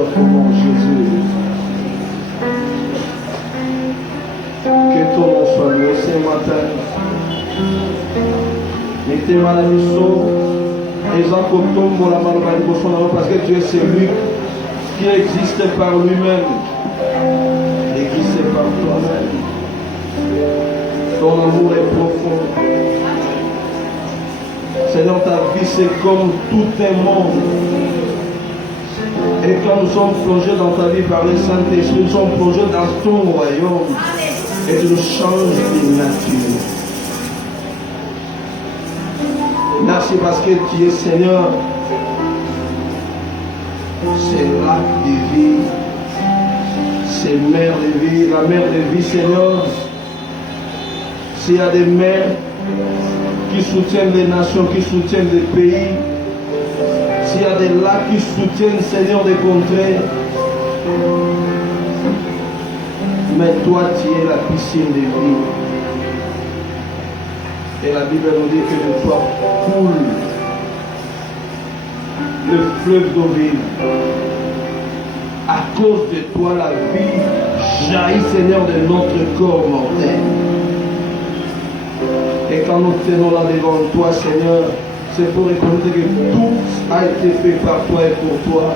soit ton nom, Jésus. Que ton nom soit loué ce matin. Mettez mal à l'usson. Parce que tu es celui qui existe par lui-même. Existe par toi-même. Ton amour est profond. Seigneur, ta vie c'est comme tout un monde. Et quand nous sommes plongés dans ta vie par le Saint-Esprit, nous sommes plongés dans ton royaume. Et tu nous changes de nature. Merci parce que tu es Seigneur. C'est l'arc de vie. C'est mère de vie. La mère de vie, Seigneur. S'il y a des mères qui soutiennent les nations, qui soutiennent les pays, s'il y a des lacs qui soutiennent, Seigneur, des contrées, mais toi, tu es la piscine de vie. Et la Bible nous dit que de toi coule le fleuve d'eau vive. À cause de toi, la vie jaillit, Seigneur, de notre corps mortel. Et quand nous tenons là devant toi, Seigneur, c'est pour reconnaître que tout a été fait par toi et pour toi.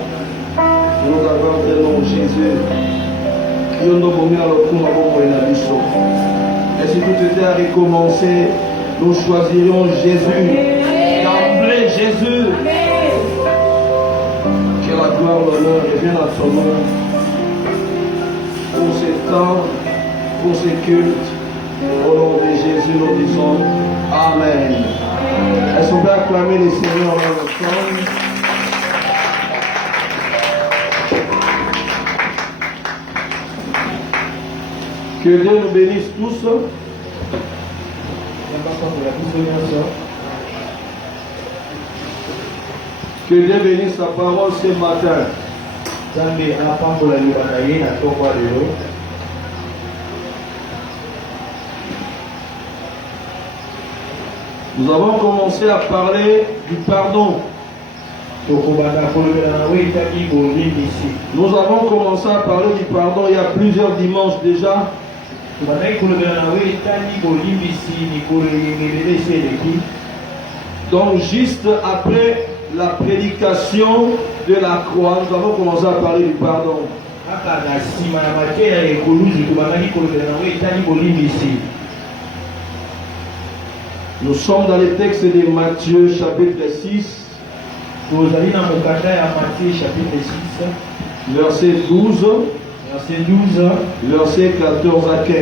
Nous avons le nom Jésus. Et si tout était à recommencer, nous choisirions Jésus. D'emblée Jésus. Que la gloire, l'honneur revienne à ton nom. Pour ces temps, pour ces cultes. Au nom de Jésus, nous disons Amen. Est-ce qu'on peut acclamer les Seigneurs en même temps? Que Dieu nous bénisse tous. Que Dieu bénisse sa parole ce matin. Nous avons commencé à parler du pardon. Nous avons commencé à parler du pardon il y a plusieurs dimanches déjà. Donc juste après la prédication de la croix, nous avons commencé à parler du pardon. Nous sommes dans le texte de Matthieu chapitre 6. Verset 12. Verset 14 à 15.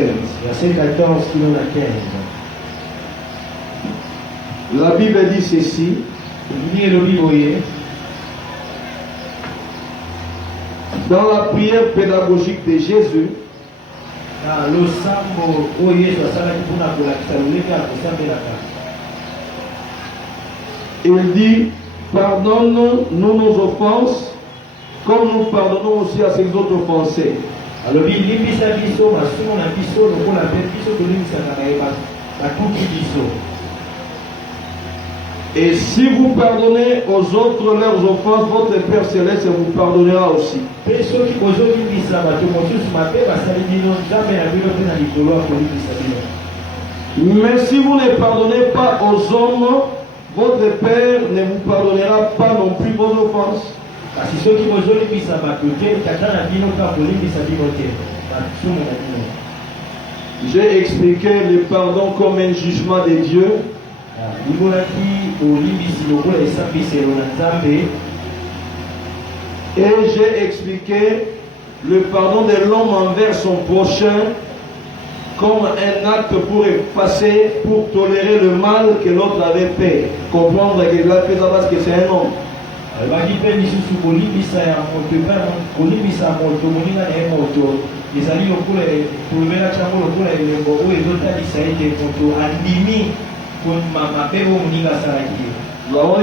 La Bible dit ceci. Dans la prière pédagogique de Jésus, il dit, pardonne-nous nos offenses, comme nous pardonnons aussi à ces autres offensés. Et si vous pardonnez aux autres leurs offenses, votre Père Céleste vous pardonnera aussi. Mais si vous ne pardonnez pas aux hommes, votre Père ne vous pardonnera pas non plus vos offenses. J'ai expliqué le pardon comme un jugement de Dieu. Et j'ai expliqué le pardon de l'homme envers son prochain comme un acte pour effacer, pour tolérer le mal que l'autre avait fait. Comprendre que là, parce que c'est un homme.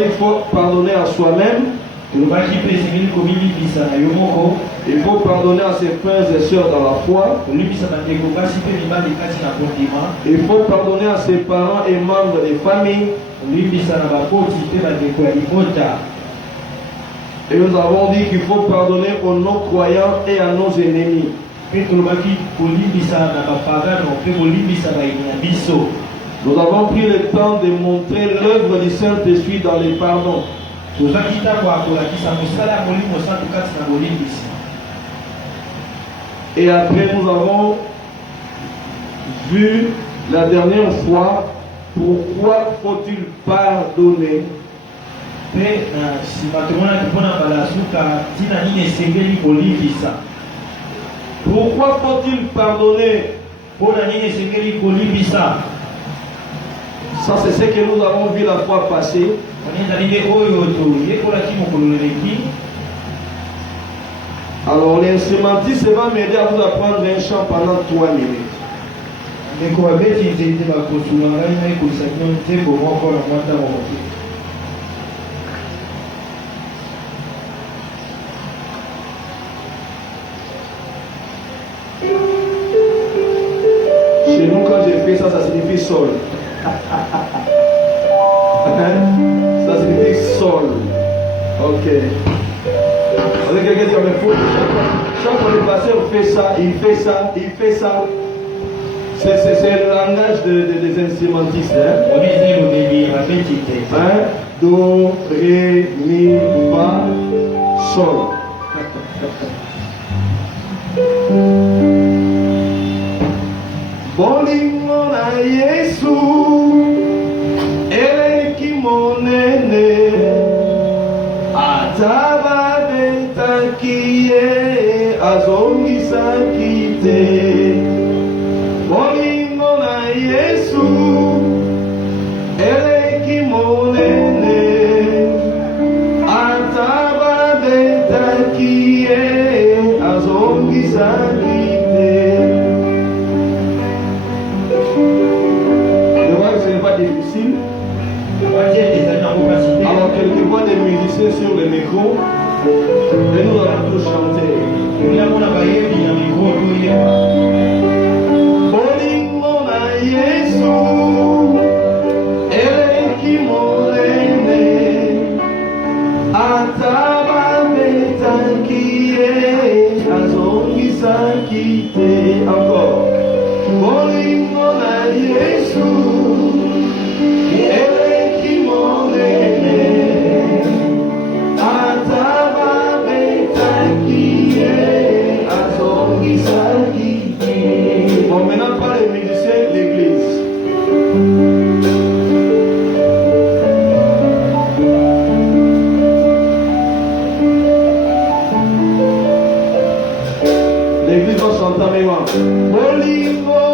Il faut pardonner à soi-même. Il faut pardonner à ses frères et sœurs dans la foi. Il faut pardonner à ses parents et membres des familles. Et nous avons dit qu'il faut pardonner aux non-croyants et à nos ennemis. Nous avons pris le temps de montrer l'œuvre du Saint-Esprit dans les pardons. Et après, nous avons vu la dernière fois pourquoi faut-il pardonner. Pourquoi faut-il pardonner? Ça, c'est ce que nous avons vu la fois passée. Alors, l'instrumentiste va m'aider à vous apprendre un chant pendant 3 minutes. Chez nous, quand j'ai fait ça, ça signifie sol. Ça signifie sol. Ok. Avec quelqu'un qui a mes fautes, chaque fois le passé, on fait ça, il fait ça, il fait ça. C'est le langage des instrumentistes. Hein? Do, ré, mi, fa, sol. Bolingo na Yesu, eleki monene, ataba betakiye, azongisa kite. Bolingo na Yesu, eleki monene, ataba betakiye, azongisa kite. Difficile. Alors quelquefois des musiciens sur le micro et nous allons tous chanter. Bolingo na Yesu, eleki monene, ataba betakiye, azongisa kite. Encore. Bolingo na Yesu, eleki monene, ataba betakiye, azongisa kite. Bon, maintenant par les musiciens de l'église. L'église va chanter avec moi. Bolingo,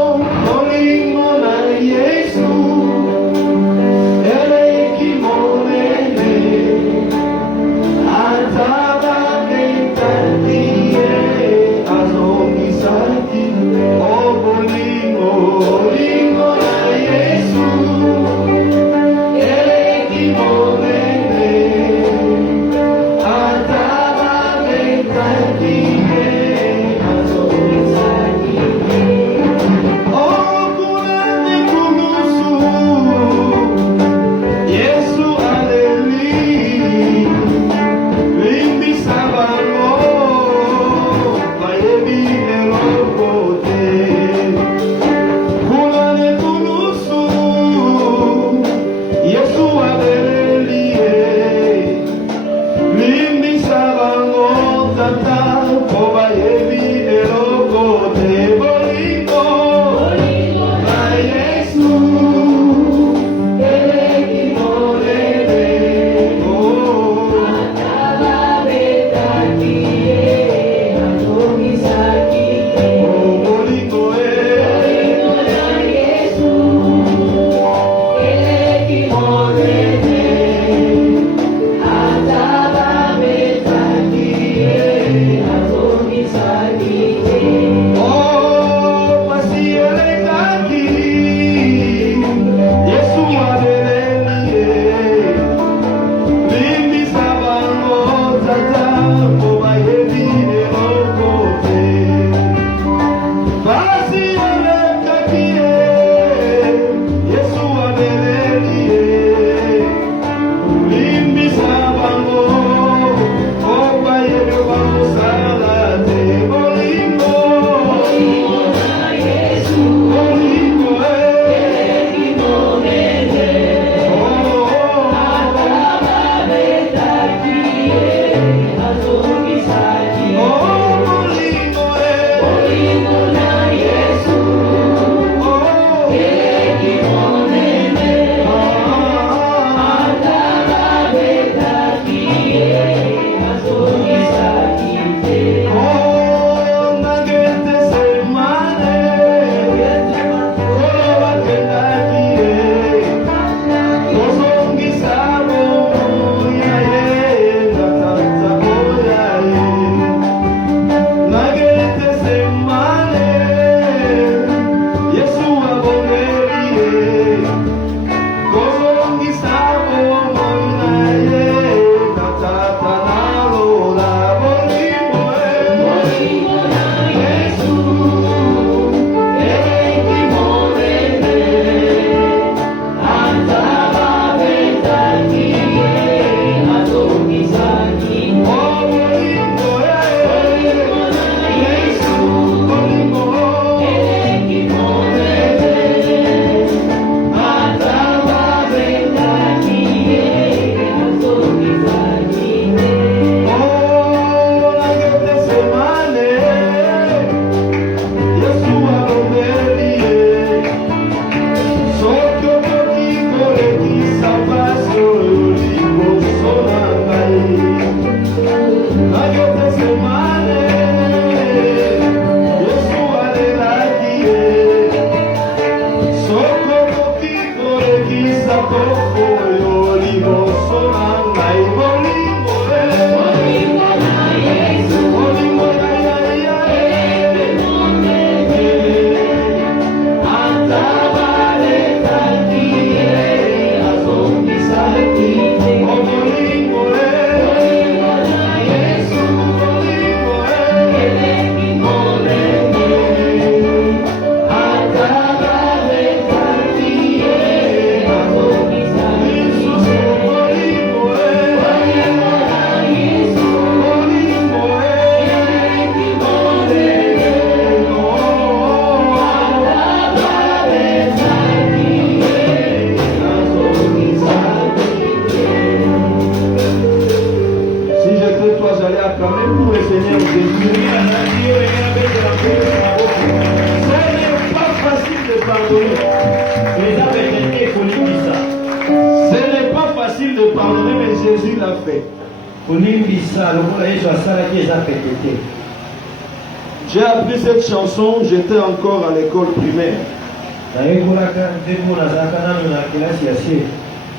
J'ai appris cette chanson, j'étais encore à l'école primaire.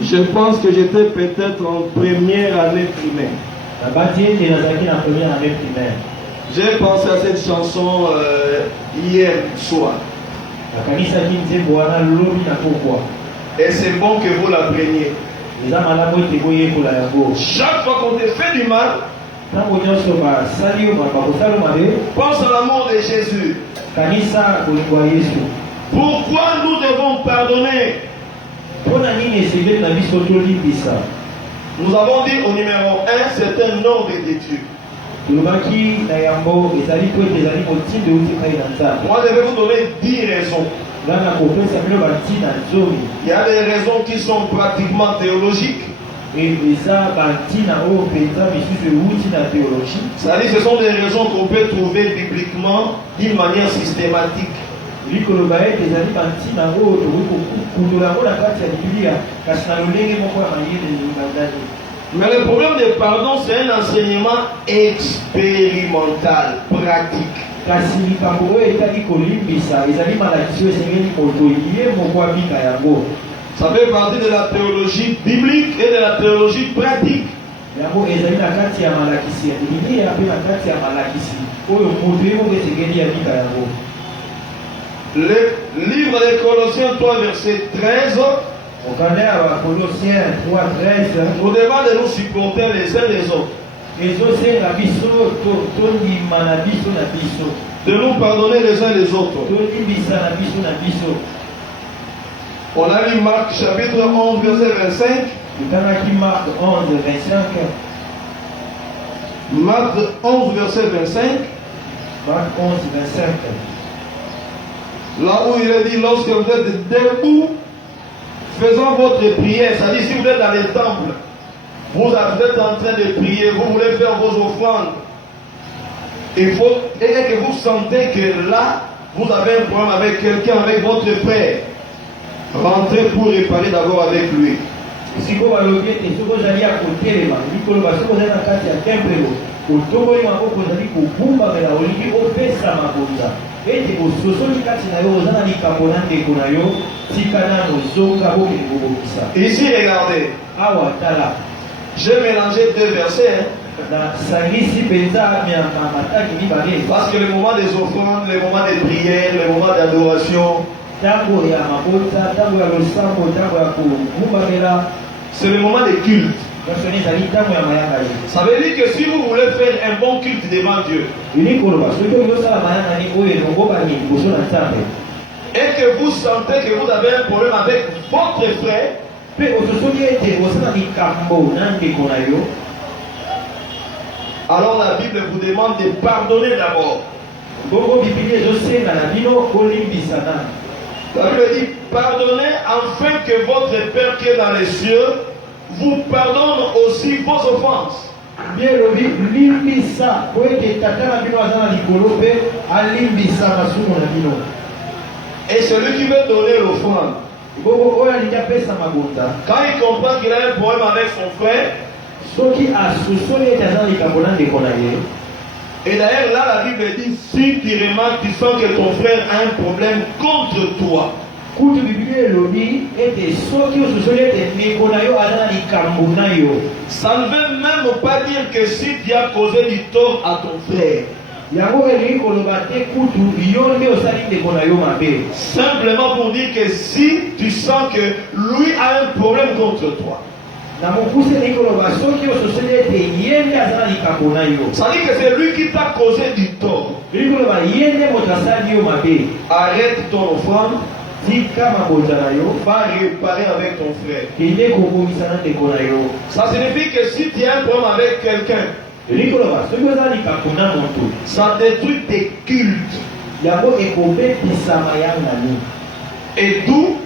Je pense que j'étais peut-être en première année primaire. J'ai pensé à cette chanson hier soir. Et c'est bon que vous l'appreniez. Chaque fois qu'on te fait du mal, pense à l'amour de Jésus. Pourquoi nous devons pardonner? Nous avons dit au numéro 1, c'est un ordre de Dieu. Moi, je vais vous donner 10 raisons. Il y a des raisons qui sont pratiquement théologiques. C'est-à-dire ce sont des raisons qu'on peut trouver bibliquement d'une manière systématique. Mais le problème du pardon, c'est un enseignement expérimental, pratique. Ça fait partie de la théologie biblique et de la théologie pratique. Le livre des Colossiens 3, verset 13. Nous devons de nous supporter les uns les autres. De nous pardonner les uns les autres. On a lu Marc chapitre 11, verset 25. Marc 11, verset 25. Là où il est dit, lorsque vous êtes debout, faisant votre prière, c'est-à-dire si vous êtes dans les temples, vous êtes en train de prier, vous voulez faire vos offrandes, il faut, et que vous sentez que là, vous avez un problème avec quelqu'un, avec votre frère, rentrez pour réparer d'abord avec lui. Ici, regardez. J'ai mélangé deux versets. Parce que le moment des offrandes, le moment des prières, le moment d'adoration, c'est le moment des cultes. Ça veut dire que si vous voulez faire un bon culte devant Dieu, et que vous sentez que vous avez un problème avec votre frère, alors la Bible vous demande de pardonner d'abord. La Bible dit pardonnez afin que votre Père qui est dans les cieux vous pardonne aussi vos offenses. Bien lobi limbisa ko ete tata na bino azana likolo pe alimbisa masumu na bino. Et celui qui veut donner l'offrande, Boko oya linja pesa mabonza. quand il comprend qu'il a un problème avec son frère, Soki asusoni ete azana likambo na ndeko na ye. et d'ailleurs là la Bible dit, si tu remarques, tu sens que ton frère a un problème contre toi, Kutu Biblia elobi ete soki osusoni ete ndeko na yo azana likambo na yo. ça ne veut même pas dire que si tu as causé du tort à ton frère, Yango elingi koloba te kutu yo nde osali ndeko na yo mabe. simplement pour dire que si tu sens que lui a un problème contre toi, Na mokuse elingi koloba soki osusoni ete ye nde azana likambo na yo. ça dit que c'est lui qui t'a causé du tort. Elingi koloba ye nde moto asali yo mabe. Arrête ton offrande, Tika mabonza na yo. va réparer avec ton frère. Kende kobomisa na ndeko na yo. Ça signifie que si tu as un problème avec quelqu'un, Elingi koloba soki ozala likambo na moto. ça détruit tes cultes. Yango ekobetisama ya ngani. Et d'où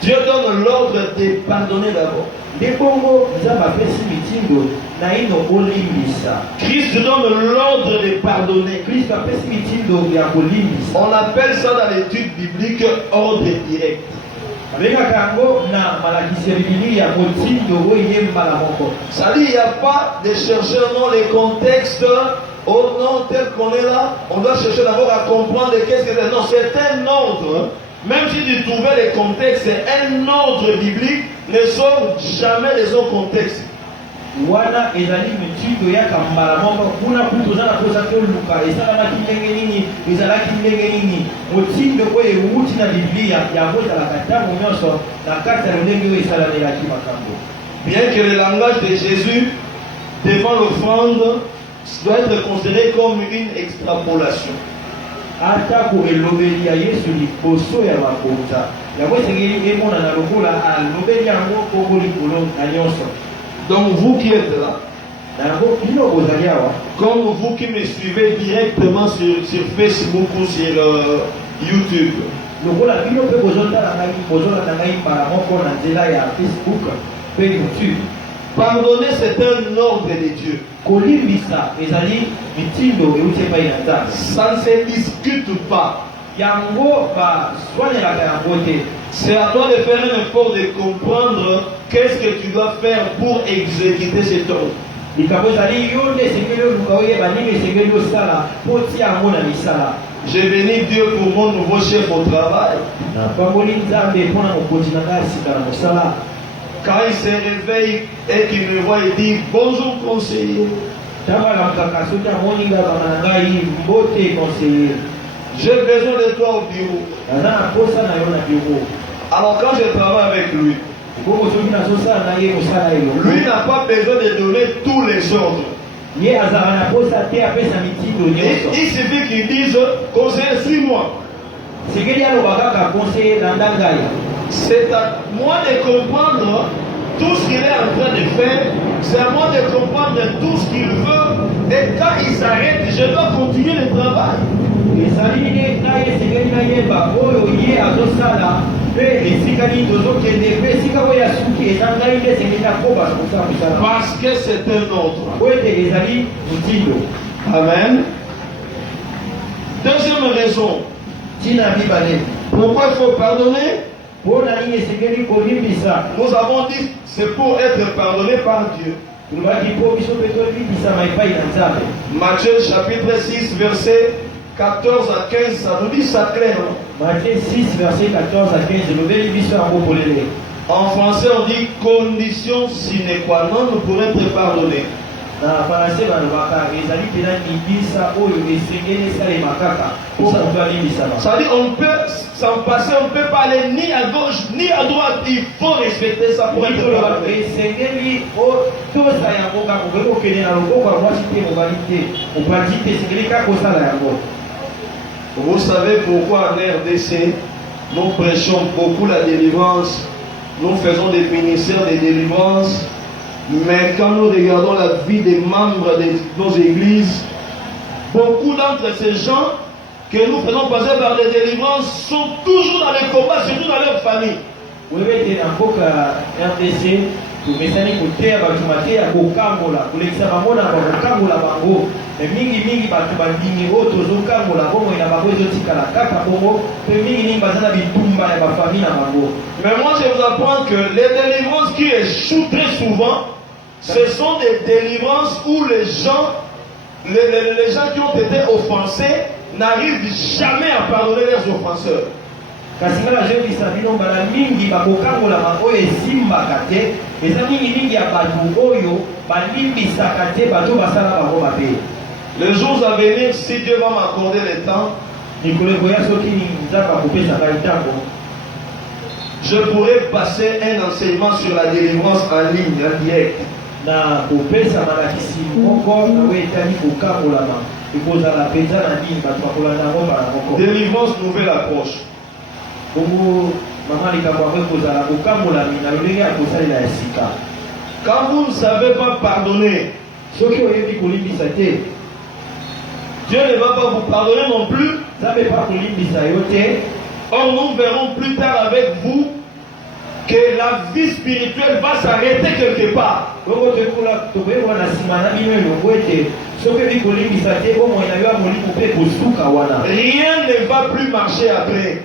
Dieu donne l'ordre de pardonner d'abord. Nde bongo nzambe apesi mitindo na ino olimbisa. Christ donne l'ordre de pardonner. Kristo apesi mitindo ya kolimbisa. On appelle ça dans l'étude biblique ordre direct. Babengaka yango na malakisi ya Biblia motindo oyo ye mbala moko. Ça dit, il n'y a pas de chercher non les contextes. Au nom tel qu'on est là, on doit chercher d'abord à comprendre qu'est-ce que c'est. Non, c'est un ordre. Même si tu trouvais les contextes, c'est un ordre biblique. Ne sort jamais les autres contextes. Wana ezali mitindo ya kambala moko kuna kutu zana kosa toluka esalama kindenge nini ezalaki ndenge nini motindo oyo ewuti na Biblia yango ezalaka ntango nyonso na kati ya lolenge oyo esalanelaki makambo. Bien que le langage de Jésus devant l'offrande doit être considéré comme une extrapolation. Atako elobeli ya Yesu liboso ya bakonza yango esengeli emonana lokola alobeli yango kongo likolo na nyonso. Donc vous qui êtes là, yango bino bozali awa comme vous qui me suivez directement sur Facebook ou sur YouTube, lokola bino mpe bozotala ngai bozolanda ngai mbala moko na nzela ya Facebook mpe YouTube. pardonner c'est un ordre de Dieu. Kolimbisa ezali mitindo euti epai na Nzambe. Ça ne se discute pas. Yango baswanelaka yango te. C'est à toi de faire un effort de comprendre qu'est-ce que tu dois faire pour exécuter cet ordre. Likambo ezali yo nde esengeli oluka oyeba nini esengeli osala mpo tia yango na misala. J'ai béni Dieu pour mon nouveau chef au travail. Napamboli Nzambe mpona mokonzi na ngai asika na mosala. Quand il se réveille et qu'il me voit, il dit bonjour conseiller. Ntango alamukaka soki amoni ngai bama na ngai mbote conseiller. J'ai besoin de toi au bureau. Naza na posa na yo na bureau. Alors quand je travaille avec lui, bongo soki nazosala na ye mosala elongo. lui n'a pas besoin de donner tous les ordres. Ye azala na posa te apesa mitindo nyonso. Il suffit qu'il dise conseiller, suis-moi. Sekeli aloba kaka conseiller landa ngai. C'est à moi de comprendre tout ce qu'il est en train de faire. C'est à moi de comprendre tout ce qu'il veut. Et quand il s'arrête, je dois continuer le travail. Ezali nde ngai esengeli nayeba oyo ye azosala mpe esika nini tozokende mpe esika oyo asuki eza ngai nde esengeli nakoba kosala mosala. Parce que c'est un ordre. Po ete ezali motindo. Amen. Deuxième raison. Ntina mibale. Pourquoi il faut pardonner? Mpona nini esengeli kolimbisa. Nous avons dit c'est pour être pardonné par Dieu. Tolobaki mpo biso mpe tolimbisama epai na Nzambe. Matthieu chapitre 6 verset 14 à 15, ça nous dit ça clairement. Matthieu 6 verset 14 à 15 elobeli biso yango polele. En français on dit condition sine qua non pour être pardonné. Na français balobaka ezali mpena libisa oyo esengeli esalema kaka mpo moto alimbisama. Ça dit on peut s'en passer, on ne peut pas aller ni à gauche ni à droite. Il faut respecter ça pour être pardonné. esengeli tosa yango kaka okoki kokende na loboko ya mwasi te mobali te mopanzi te esengeli kaka kosala yango. Vous savez pourquoi en RDC nous prêchons beaucoup la délivrance, nous faisons des ministères de délivrance, mais quand nous regardons la vie des membres de nos églises, beaucoup d'entre ces gens que nous faisons passer par des délivrances sont toujours dans les combats, surtout dans leur famille. Oyebete na mboka RDC tumesani kotea batu matea kokangola kulekisa bamona bakokangola bango mingi batu bandimi oyo tozokangola bongo ina bango ezotikala kaka bongo pe mingi bazana bitumba ya bafamille na bango. Mais moi je vous apprends que les délivrances qui échouent très souvent, ce sont des délivrances où les gens qui ont été offensés n'arrivent jamais à pardonner leurs offenseurs. Kasi ngala jebisa bino mbala mingi bakokangola bango esimbaka te eza mingi ya batu oyo balimbisaka te bato basala bango mabe. Les jours à venir, si Dieu va m'accorder le temps, je pourrais passer un enseignement sur la délivrance en ligne, en direct. Délivrance, nouvelle approche. Quand vous ne savez pas pardonner, Dieu ne va pas vous pardonner non plus. Or, nous verrons plus tard avec vous que la vie spirituelle va s'arrêter quelque part. Rien ne va plus marcher après.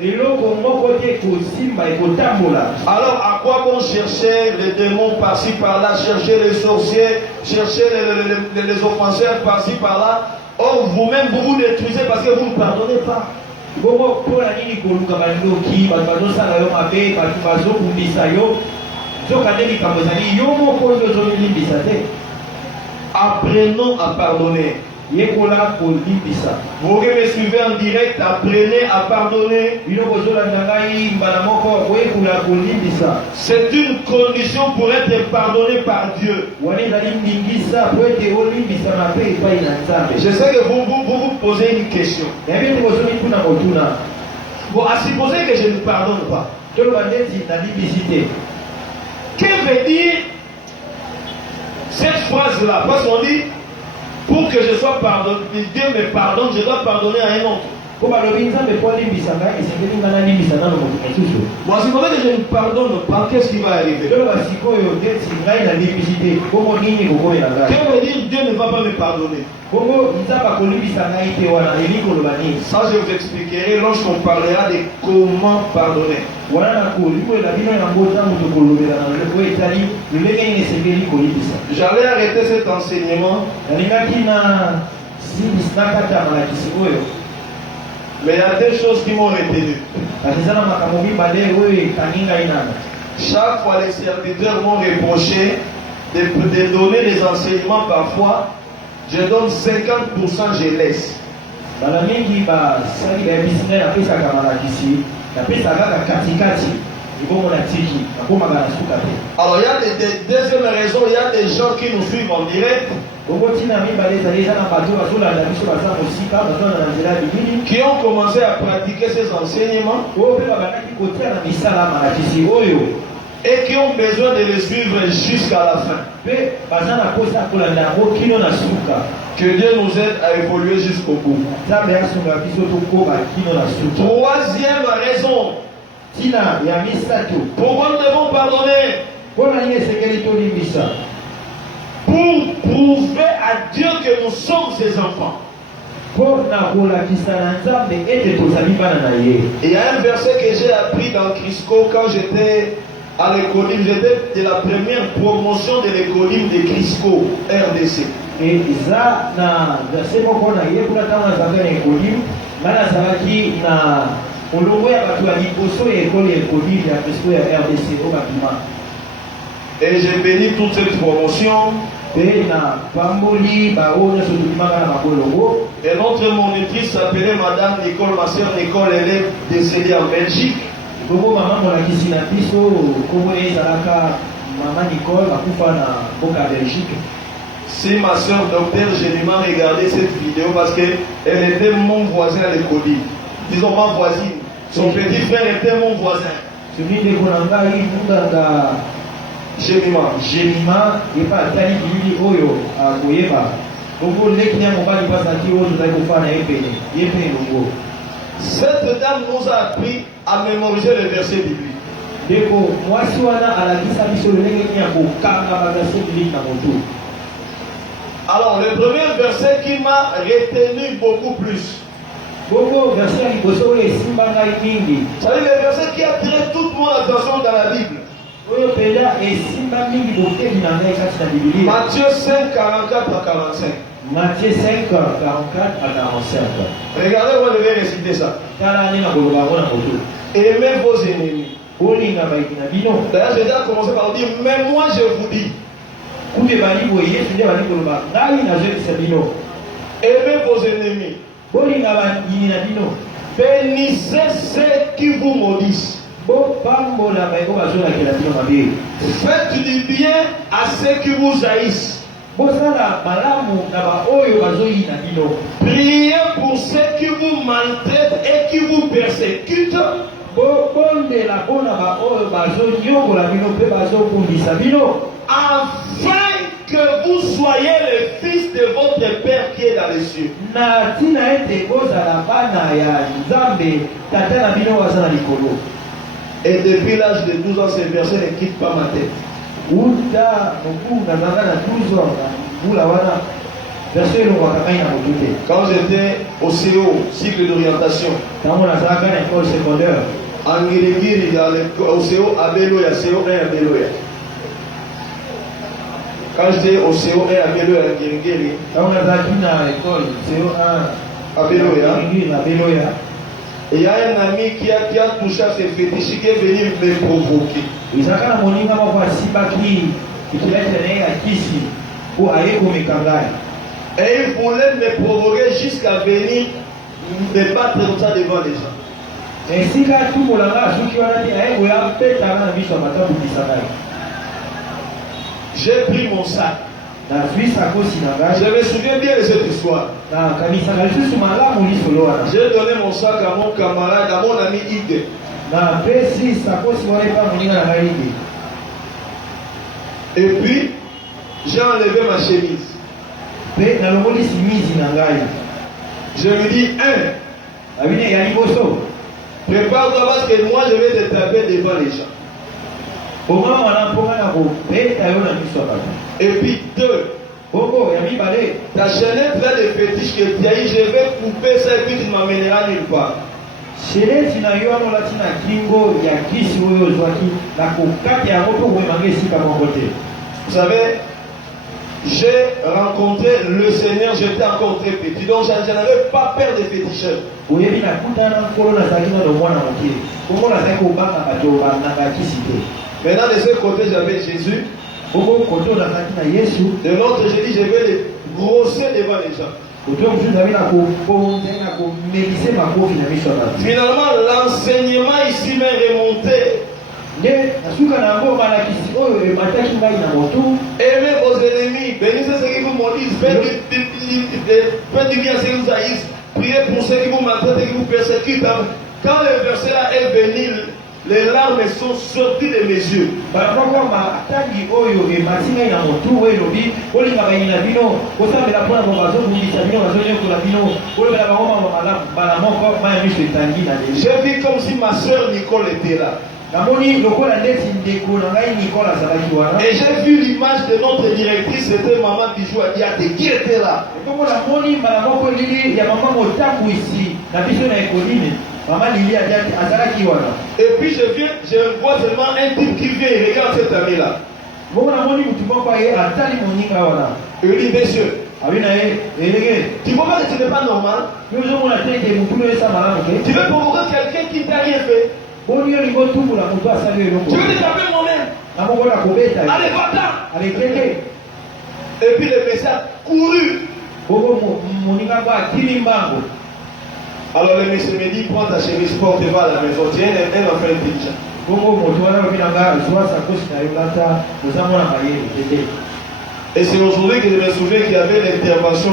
Alors à quoi bon chercher les démons par-ci par-là, chercher les sorciers, chercher les offenseurs par-ci par-là? Or vous-même vous vous détruisez parce que vous ne pardonnez pas. Apprenons à pardonner. Vous me suivez en direct, apprenez à pardonner. C'est une condition pour être pardonné par Dieu. Je sais que vous posez une question. Bon, à supposer que je ne pardonne pas. Que veut dire cette phrase-là? Parce qu'on dit, pour que je sois pardonné, Dieu me pardonne, je dois pardonner à un autre. Bon, si vous voulez que je ne pardonne pas, qu'est-ce qui va arriver? Que veut dire Dieu ne va pas me pardonner? Ça, je vous expliquerai lorsqu'on parlera de comment pardonner. J'allais arrêter cet enseignement, mais il y a deux choses qui m'ont retenu. Chaque fois, les serviteurs m'ont reproché de donner des enseignements parfois. Je donne 50%, je laisse. Alors il y a des deuxième raison, il y a des gens qui nous suivent en direct, qui ont commencé à pratiquer ces enseignements et qui ont besoin de les suivre jusqu'à la fin. Que Dieu nous aide à évoluer jusqu'au bout. Troisième raison, pourquoi nous devons pardonner? Pour prouver à Dieu que nous sommes ses enfants. Et il y a un verset que j'ai appris dans Crisco quand j'étais à l'écolim, j'étais de la première promotion de l'écolim de Crisco, RDC. Et ça, na verset moko na yebula kama zanga l'écolim, mana sabaki na olongo ya batu ya liboso ya école ya écolim ya Crisco ya RDC au bâtiment. Et j'ai béni toute cette promotion. Et notre monitrice s'appelait Madame Nicole, ma soeur Nicole, elle est décédée en Belgique. Si ma soeur docteur Génima regardait cette vidéo parce qu'elle était mon voisin à l'école. Disons ma voisine. Son petit frère était mon voisin. Gémima, il pas tali bili oyo a koyeba. Bongo leknya mobali pasaki oyo za kufana yepene longo. Cette dame nous a appris à mémoriser les versets bibliques. Deko mwasi wana alakisa biso lolenge ni ya kokanga ba verset biblique na moto. Alors, le premier verset qui m'a retenu beaucoup plus. Boko verset liboso oyo esimba ngai mingi. C'est le verset qui attire toute mon attention dans la Bible. Oyo peda esimba mingi botebi na ngai kati na Biblia. Matthieu 5, 44 à 45. Matthieu 5, 44 à 45. Regardez, moi je vais réciter ça. Tala nena koloba ngo na moto. Aimez vos ennemis. Olinga baiki na bino. D'ailleurs, j'ai déjà commencé par dire, mais moi je vous dis. Kube bali boye Yesu nde bali koloba ngai nazokisa bino. Aimez vos ennemis. Bolinga bayini na bino. Bénissez ceux qui vous maudissent. Bopambola baiko bazolakela bino mabe. Faites du bien à ceux qui vous haïssent. Bosala malamu na ba oyo bazoyi na bino. Priez pour ceux qui vous maltraitent et qui vous persécutent. Bobondela bona ba oyo bazonyogola bino mpe bazokundisa bino. Afin que vous soyez le fils de votre Père qui est dans les cieux. Na tina ete bozala bana ya Nzambe tata na bino waza na likolo. Et depuis l'âge de 12 ans, ces versets ne quittent pas ma tête. Uta moku na zanga na 12 ans na bula wana verset lo wakakai na motuke. Quand j'étais au CO, cycle d'orientation, Tango na zanga na école secondaire. en Ngirigiri, au CO, à Beloya, CO1 à Beloya. Quand j'étais au CO1 à Beloya, à Ngirigiri, Tango na zanga na école CO1 à Beloya, na Beloya. et il y a un ami qui a touché à ces fétiches qui est venu me provoquer. Izaka na moninga moko asibaki ikilete na ye ya kisi po aye komekangai. Et il voulait me provoquer jusqu'à venir me battre comme ça devant les gens. Esika tumolanga azuki wana te aye koya petanga na biso ya batabukisa ngai. J'ai pris mon sac. Nazwi sakosi na ngai. Je me souviens bien de cette histoire. Nakanisaka lisusu malamu lisolo wana. J'ai donné mon sac à mon camarade, à mon ami Ide. Napesi sakosi wana epa moninga na ngai ide. Et puis, j'ai enlevé ma chemise. Mpe nalongoli simisi na ngai. Je lui dis, Abine ya liboso. prépare-toi parce que moi je vais te taper devant les gens. Bonga mwana mponga na kobeta yo na miso ya bato. Et puis 2, Bongo ya mibale. ta chaînette là de fétiche que tu as eu, je vais couper ça et puis tu m'amèneras nulle part. Sheleti na yo wana olati na kingo ya kisi oyo ozwaki na kokata yango mpe koyemanga esika moko te. Vous savez, j'ai rencontré le Seigneur, j'étais encore très petit, donc je n'avais pas peur des féticheurs. Oyebi nakutana nkolo nazalaki nano mwana moke bongo nazalaki kobanga bato bananga kisi te. Maintenant de ce côté j'avais Jésus, bongo kote oyo nazalaki na Yesu, de l'autre j'ai dit je vais les grosser devant les gens. kote oyo mosusu nazalaki na kobonze na komelise makoki na miso ya bato. Finalement l'enseignement ici m'est remonté. Nde nasuka na yango malakisi oyo emataki ngai na motu. Aimez vos ennemis, bénissez ceux qui vous maudissent, faites du bien à ceux qui vous haïssent, priez pour ceux qui vous maltraitent et qui vous persécutent. Quand le verset là est venu, les larmes sont sorties de mes yeux. Balakoko matangi oyo emati ngai na motu oyo elobi olinga bayini na bino kosambela mpona bo bazobundisa bino bazonyokola bino olobela bango mambo malamu mbala moko maya miso etangi na lelo. J'ai vu comme si ma soeur Nicole était là. Namoni lokola ndeti ndeko na ngai Nicole azalaki wana. Et j'ai vu l'image de notre directrice, c'était maman Bijou Adiate qui était là. Etongo namoni mbala moko lili ya mama motambwisi na biso na ekoline mama Lili Adiate azalaki wana. Et puis je vois seulement un type qui vient et regarde cet ami-là. Bongo namoni mutu moko aye atali moninga wana. Il dit, monsieur, Abi na ye elenge. tu vois pas que ce n'est pas normal? Yo ozomona te ete mutu oyo esa malamu te. Tu veux provoquer quelqu'un qui t'a rien fait? Boni oyo lingo tumbula motu asali oyo eloko. Tu veux te taper moi-même? Namoko na kobeta. Allez, va-t'en! Alekende. Et puis le Messie a couru. Bongo moninga ngo atili mbango. Alors le Messie me dit, prends ta chemise, porte-va à la maison. Tu es un enfant intelligent. Bongo motu wana lobi na nga zwa sakosi na yo lata ozamona mayele tete. Et c'est aujourd'hui que je me souviens qu'il y avait l'intervention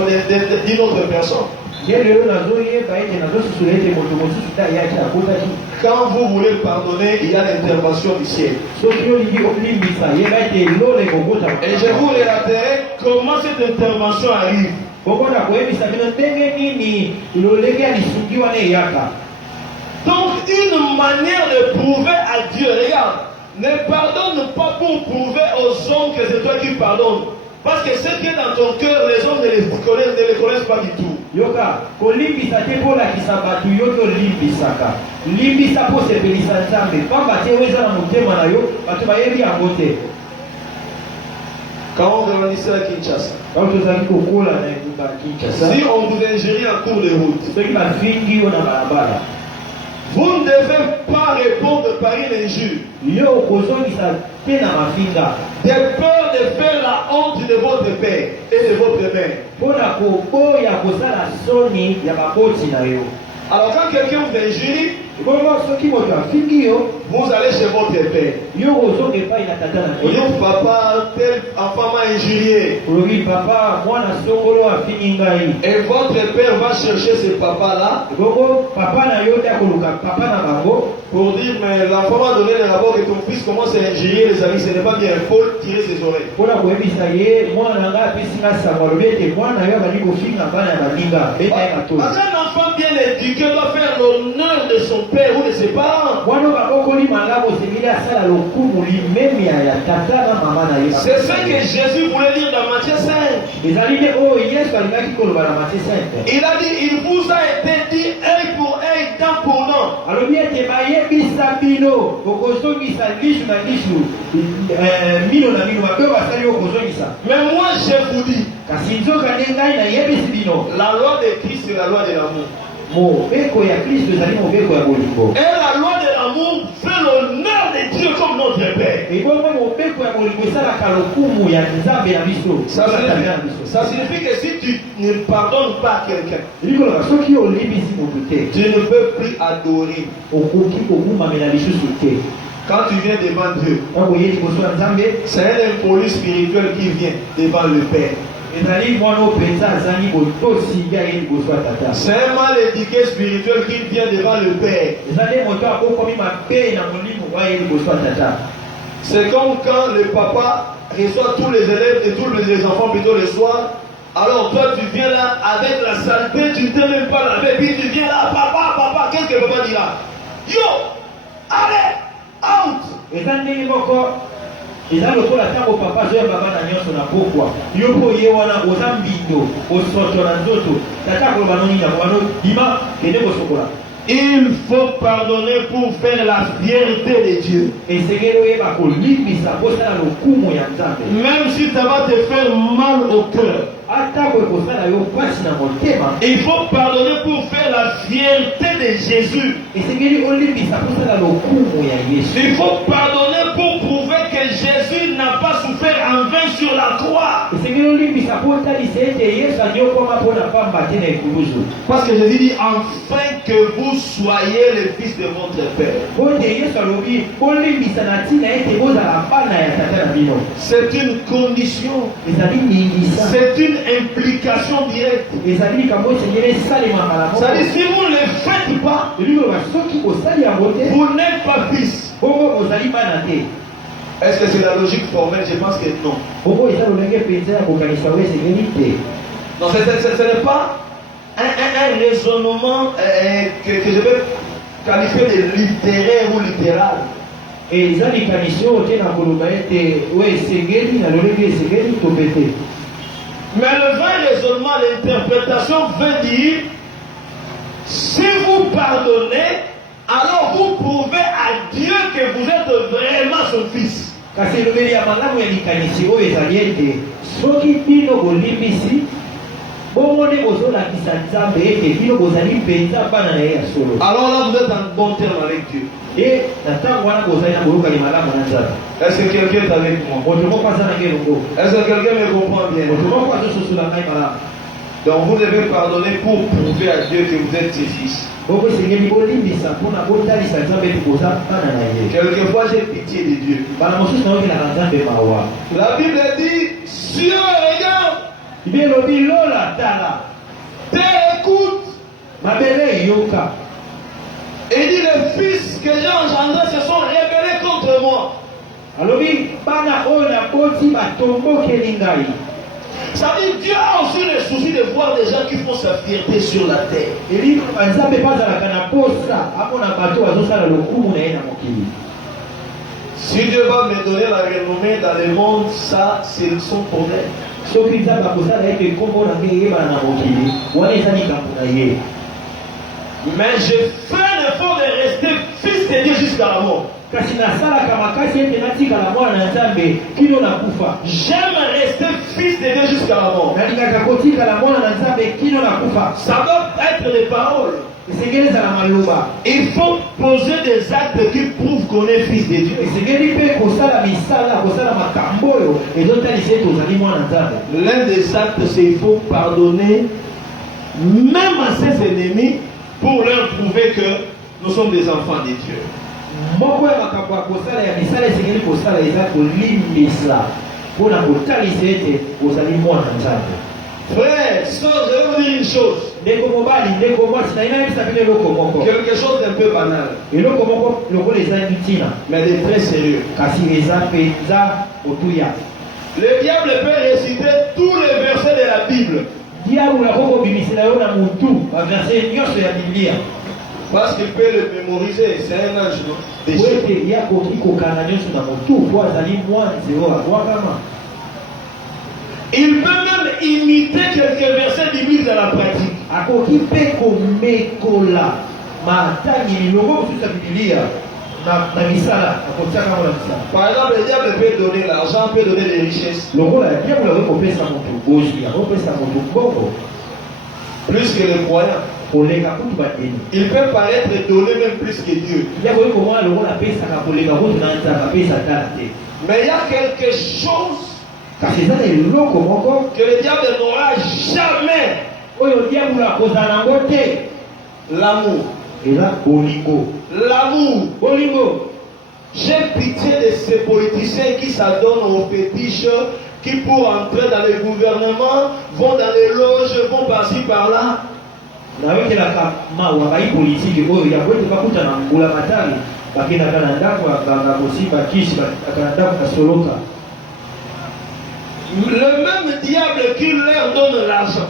d'une autre personne. Quand vous voulez pardonner, il y a l'intervention du ciel. Et je vous relaterai comment cette intervention arrive. Donc une manière de prouver à Dieu, regarde, ne pardonne pas pour prouver aux hommes que c'est toi qui pardonnes. Parce que ce qui est dans ton cœur, les hommes ne les connaissent pas du tout. Yoka, kolimbisa te pola kisabatu yoto limbisaka. Limbisa po sepelisa nzambe. Pamba te weza na mutema na yo, batu bayebi yango te. Quand on grandissait à Kinshasa, si on vous injurie en cours de route, vous ne devez pas répondre par une injure. De peur de faire la honte de votre père et de votre mère. Alors quand quelqu'un vous injurie, vous allez chez votre père. Papa, tel enfant m'a injurié. Et votre père va chercher ce papa-là pour dire, mais l'enfant m'a donné le rapport que ton fils commence à injurier les amis, ce n'est pas bien, il faut tirer ses oreilles. Un enfant bien éduqué doit faire l'honneur de son père ou de ses parents. C'est ce que Jésus voulait dire dans Matthieu 5. Il a dit, il vous a été dit œil pour œil, dent pour dent. Mais moi je vous dis, la loi de Christ c'est la loi de l'amour. Et la loi de l'amour fait l'honneur de Dieu comme notre Père. Ça signifie que si tu ne pardonnes pas quelqu'un, tu ne peux plus adorer. Quand tu viens devant Dieu, c'est un impoli spirituel qui vient devant le Père. C'est un mal éduqué spirituel qui vient devant le Père. C'est comme quand le papa reçoit tous les élèves et tous les enfants plutôt le soir. Alors toi tu viens là avec la saleté, tu ne t'es même pas lavé, puis tu viens là, papa, qu'est-ce que papa dira? Yo, allez, out! Eza lokola tango papa zoya baba na nyonso na pokwa yopo ye wana oza mbindo osoto na nzoto tata koloba noni na bano dima kende kosokola. Il faut pardonner pour faire la fierté de Dieu. Même si ça va te faire mal au cœur. Il faut pardonner pour faire la fierté de Jésus. Il faut pardonner pour prouver que Jésus n'a pas souffert en vain sur la croix. Parce que Jésus dit enfin que vous soyez le fils de votre Père. C'est une condition. C'est une implication directe. C'est-à-dire si vous ne le faites pas, vous n'êtes pas fils. Est-ce que c'est la logique formelle? Je pense que non. Non, ce n'est pas un raisonnement que je vais qualifier de littéraire ou littéral. Mais le vrai raisonnement, l'interprétation veut dire, si vous pardonnez, alors vous prouvez à Dieu que vous êtes vraiment son fils. Alors là vous êtes en bon terme avec Dieu. Est-ce que quelqu'un est avec moi? Est-ce que quelqu'un me comprend bien? Donc vous devez pardonner pour prouver à Dieu que vous êtes ses fils. Quelquefois j'ai pitié de Dieu. La Bible dit, Dieu regarde, t'écoute. Et dit, les fils que j'ai engendrés se sont rebellés contre moi. Ça veut dire Dieu a aussi le souci de voir des gens qui font sa fierté sur la terre. Si Dieu va me donner la renommée dans le monde, ça c'est son problème. Mais je fais l'effort de rester fils de Dieu jusqu'à la mort. J'aime rester fils de Dieu jusqu'à la mort. Ça doit être des paroles. Il faut poser des actes qui prouvent qu'on est fils de Dieu. L'un des actes, c'est qu'il faut pardonner même à ses ennemis pour leur prouver que nous sommes des enfants de Dieu. Frère, soeur, je vais vous dire une chose. Quelque chose d'un peu banal, mais de très sérieux. Le diable peut réciter tous les versets de la Bible. Parce qu'il peut le mémoriser, c'est un ange. Il peut même imiter quelques versets bibliques dans la pratique. Par exemple, le diable peut donner l'argent, peut donner des richesses. Plus que les croyants. Il peut paraître donner même plus que Dieu. Mais il y a quelque chose que le diable n'aura jamais. L'amour. L'amour. J'ai pitié de ces politiciens qui s'adonnent aux fétiches, qui pour entrer dans le gouvernement vont dans les loges, vont par-ci par-là. Le même diable qui leur donne l'argent,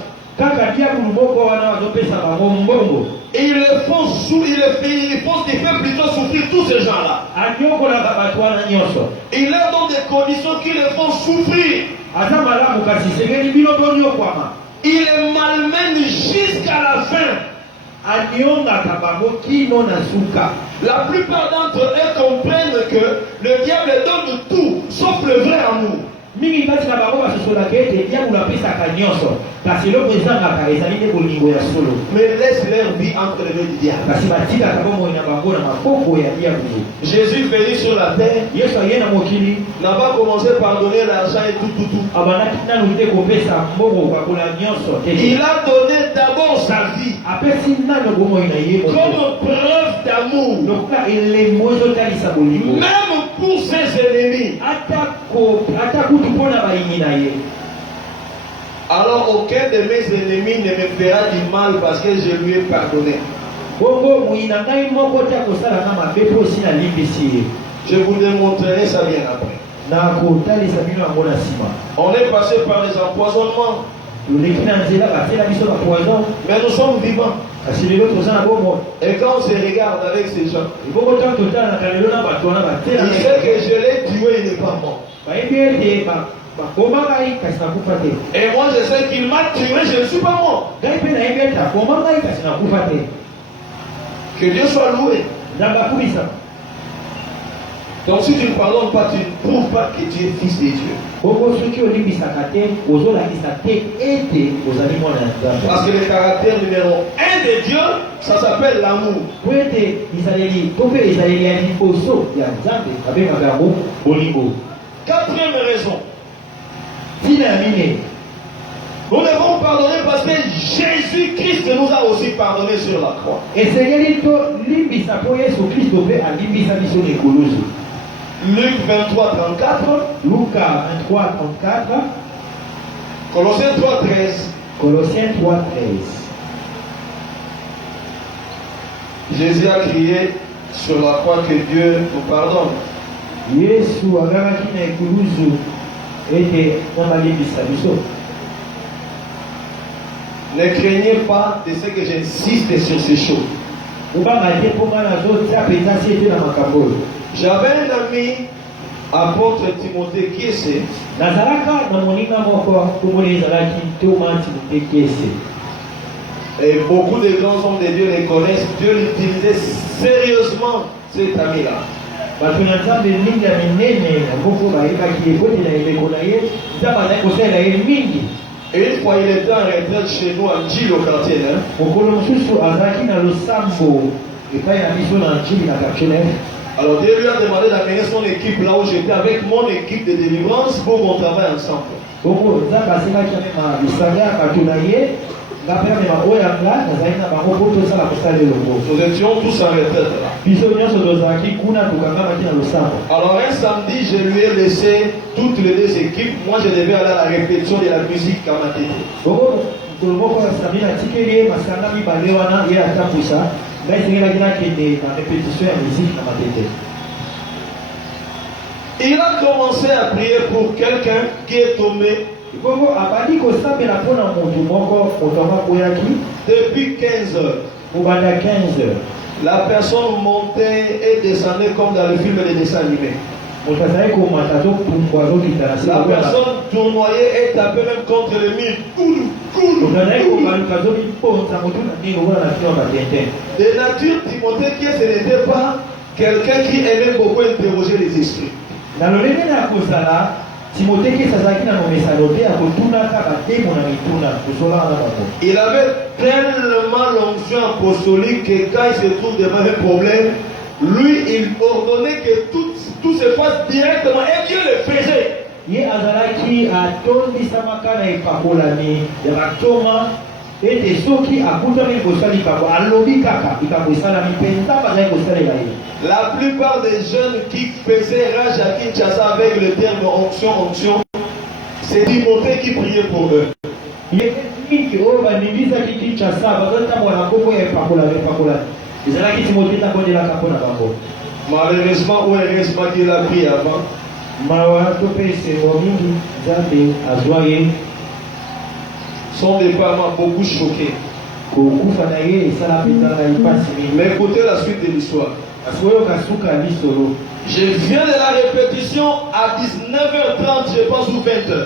ils le font ils font plutôt souffrir tous ces gens-là. Ils leur donnent des conditions qui les font souffrir. Il les malmène jusqu'à la fin. La plupart d'entre eux comprennent que le diable donne tout, sauf le vrai amour. Mais laisse leur vie entre les mains du diable. Jésus venu sur la terre n'a pas commencé par donner l'argent et tout. Il a donné d'abord sa vie comme preuve d'amour, même pour ses ennemis. Alors aucun de mes ennemis ne me fera du mal parce que je lui ai pardonné. Je vous démontrerai ça bien après. On est passé par des empoisonnements, mais nous sommes vivants. Et quand on se regarde avec ces gens, il sait que je l'ai tué, il n'est pas mort. Et moi je sais qu'il m'a tué, je ne suis pas mort. Que Dieu soit loué. Donc si tu ne pardonnes pas, tu ne prouves pas que tu es fils de Dieu. Parce que le caractère numéro 1 de Dieu, ça s'appelle l'amour. Quatrième raison. Nous devons pardonner parce que Jésus-Christ nous a aussi pardonné sur la croix. Luc 23, 34. Colossiens 3, 13. Jésus a crié sur la croix que Dieu nous pardonne. Ne craignez pas de ce que j'insiste sur ces choses. J'avais un ami, apôtre Timothée Kiese. Et beaucoup de grands hommes de Dieu les connaissent. Dieu l'utilisait sérieusement, cet ami-là. Et une fois, il était en retraite chez nous à Djil au quartier. Alors Dieu lui a demandé d'amener son équipe là où j'étais avec mon équipe de délivrance pour qu'on travaille ensemble. Nous étions tous en retraite là. Alors un samedi, je lui ai laissé toutes les deux équipes. Moi, je devais aller à la répétition de la musique Kamaté. Il a commencé à prier pour quelqu'un qui est tombé depuis 15 heures. La personne montait et descendait comme dans le film des dessins animés. La personne tournoyait et tapait même contre le mur. De nature, Timothée qui ce n'était pas quelqu'un qui aimait beaucoup interroger les esprits. Il avait tellement l'onction apostolique que quand il se trouve devant un problème, lui il ordonnait que tout se fasse directement et Dieu le faisait. La plupart des jeunes qui faisaient rage à Kinshasa avec le terme onction, c'est Timothée qui priait pour eux. Malheureusement ou heureusement qu'il a pris avant. Son départ m'a beaucoup choqué. Mais écoutez la suite de l'histoire. Je viens de la répétition à 19h30, je pense, ou 20h.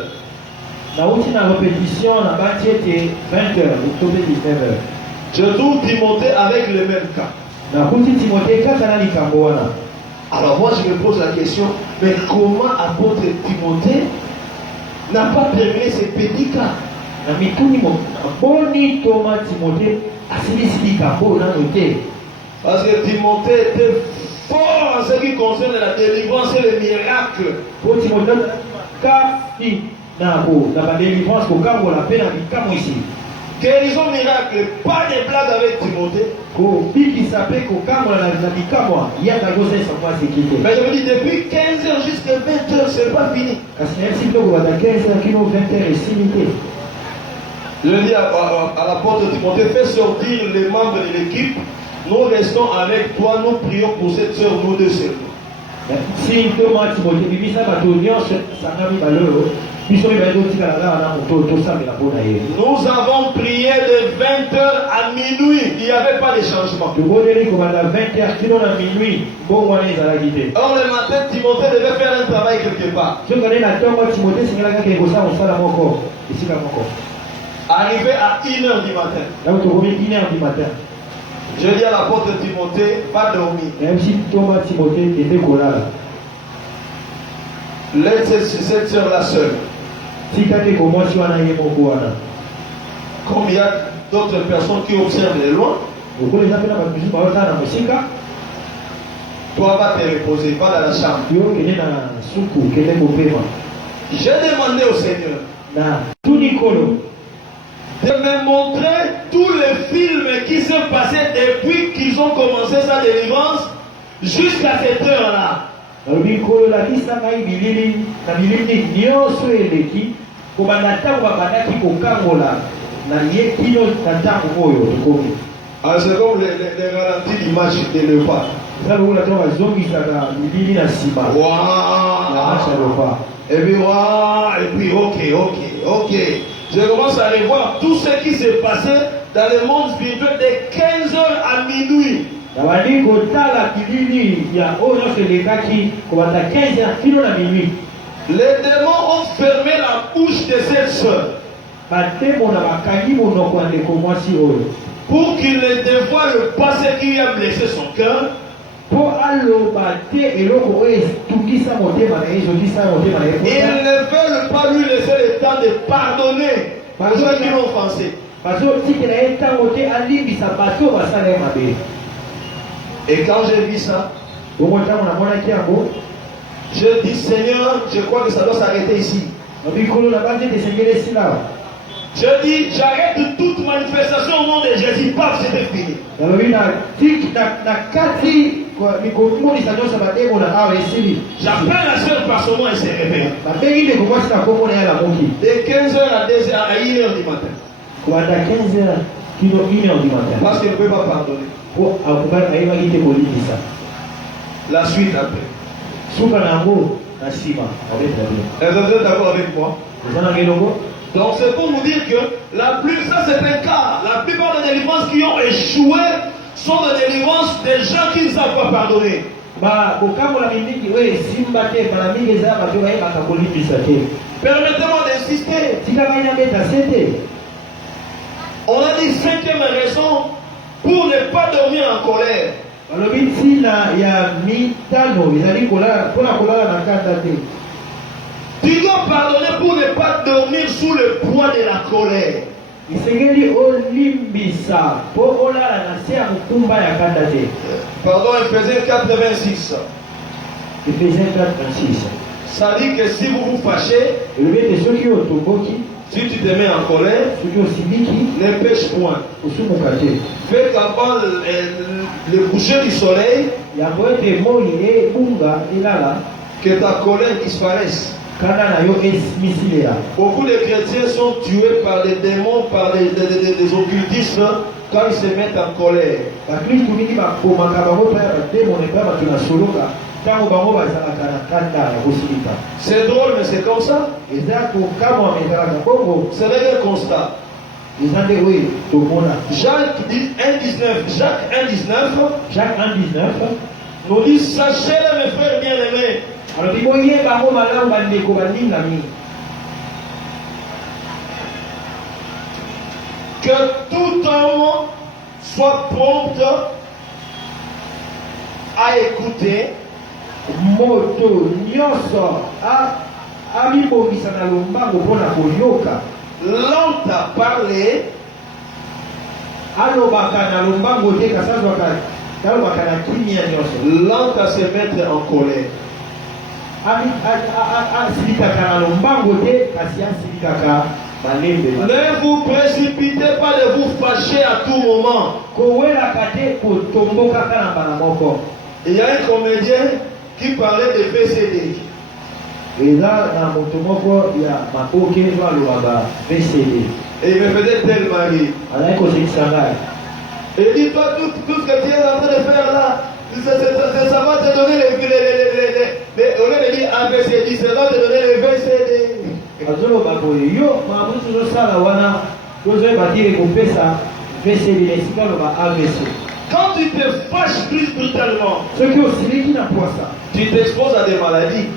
Je trouve Timothée avec le même cas. Alors moi je me pose la question, mais comment apôtre Timothée n'a pas terminé ses petits cas? Parce que Timothée était fort en ce qui concerne la délivrance et le miracle. Guérison miracle, pas de blague avec Timothée. Mais je me dis, depuis 15h jusqu'à 20h, c'est pas fini. Je dis à l'apôtre Timothée, fais sortir les membres de l'équipe. Nous restons avec toi, nous prions pour cette soeur, nous deux seuls. Nous avons prié de 20h à minuit. Il n'y avait pas de changement. Or le matin, Timothée devait faire un travail quelque part. Arrivé à 1h du matin. Je dis à l'apôtre Timothée, pas dormir. Laisse cette soeur-là seule. Comme il y a d'autres personnes qui observent de loin, toi vas te reposer, pas dans la chambre. J'ai demandé au Seigneur de me montrer tous les films qui sont passés depuis qu'ils ont commencé sa délivrance jusqu'à cette heure-là. Alors c'est comme les ralentis d'image de Léopard. Wow. Et puis ok. Je commence à revoir tout ce qui s'est passé dans le monde spirituel de 15h à minuit. Les démons ont fermé la bouche de cette soeur pour qu'il ne dévoile pas ce qui a blessé son cœur. Ils ne veulent pas lui laisser le temps de pardonner aux gens qui l'ont offensé. Et quand j'ai vu ça, je dis Seigneur, je crois que ça doit s'arrêter ici. Je dis, j'arrête toute manifestation au nom de Jésus. Paf, c'était fini. J'appelle la soeur par son nom et se réveille. De 15h à 2h à 1h du matin. Parce qu'elle ne peut pas pardonner. La suite après. Est-ce que vous êtes d'accord avec moi? Donc c'est pour vous dire que ça c'est un cas. La plupart des délivrances qui ont échoué sont des délivrances des gens qui ne savent pas pardonner. Permettez-moi d'insister. On a dit 5e raison pour ne pas dormir en colère. Tu dois pardonner pour ne pas dormir sous le poids de la colère. Pardon, Ephésiens 4:26. Ça dit que si vous vous fâchez, si tu te mets en colère, ne pêche point. Fais qu'avant le coucher du soleil, que ta colère disparaisse. Beaucoup de chrétiens sont tués par les démons, par des occultistes quand ils se mettent en colère. C'est drôle, mais c'est comme ça. C'est un constat. Jacques 1:19 nous dit, sachez-le mes frères bien-aimés, que tout homme soit prompt à écouter, lent à parler, lent à se mettre en colère. Ne vous précipitez pas de vous fâcher à tout moment. Il y a un comédien qui parlait de VCD. Et il me faisait tel mari. Et il dit, toi, tout ce que tu es en train de faire là, ça va te donner au lieu de dire ABCD, ça va te donner le VCD. Quand tu te fâches plus brutalement, tu t'exposes à des maladies.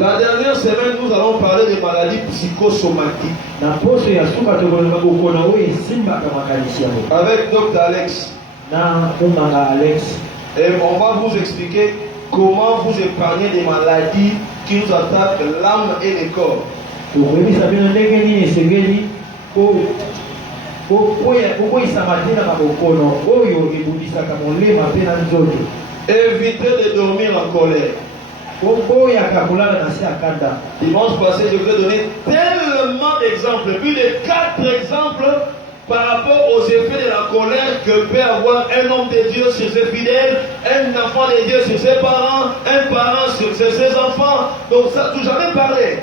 La dernière semaine, nous allons parler des maladies psychosomatiques avec Dr Alex. Et on va vous expliquer comment vous épargner des maladies qui nous attaquent l'âme et le corps. Évitez de dormir en colère. Dimanche passé, je vous ai donné tellement d'exemples, plus de 4 exemples par rapport aux effets de la colère que peut avoir un homme de Dieu sur ses fidèles, un enfant de Dieu sur ses parents, un parent sur ses enfants. Donc ça, tout jamais parlé.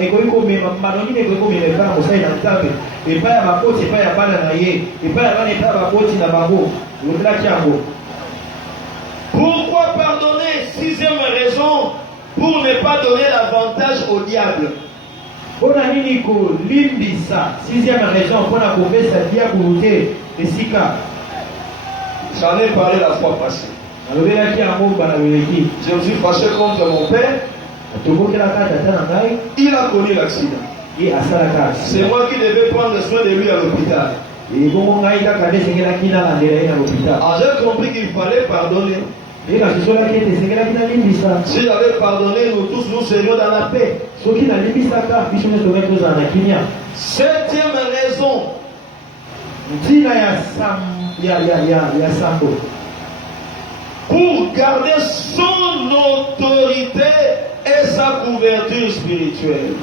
ekoiko mema manoni ekoiko mema ba mosai na nzambe epa ya bakoti epa ya bana na ye epa ya bana epa bakoti na bango wotela kiango. Pourquoi pardonner? Sixième raison, pour ne pas donner l'avantage au diable. Pona nini ko limbisa? Sixième raison, pona kopesa diable te esika. J'en ai parlé la fois passée. Je me suis fâché contre mon père. Il a connu l'accident. C'est moi qui devais prendre soin de lui à l'hôpital. Alors j'ai compris qu'il fallait pardonner. Si j'avais pardonné, nous tous nous serions dans la paix. Septième raison. Pour garder son autorité et sa couverture spirituelle.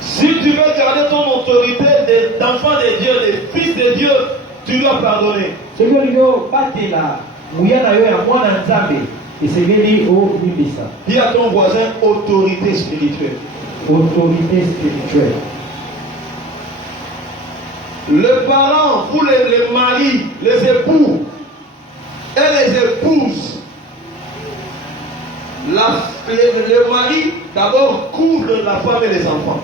Si tu veux garder ton autorité d'enfant de Dieu, de fils de Dieu, tu dois pardonner. Dis à ton voisin autorité spirituelle. Autorité spirituelle. Les parents ou les maris, les époux et les épouses, le mari d'abord couvre la femme et les enfants.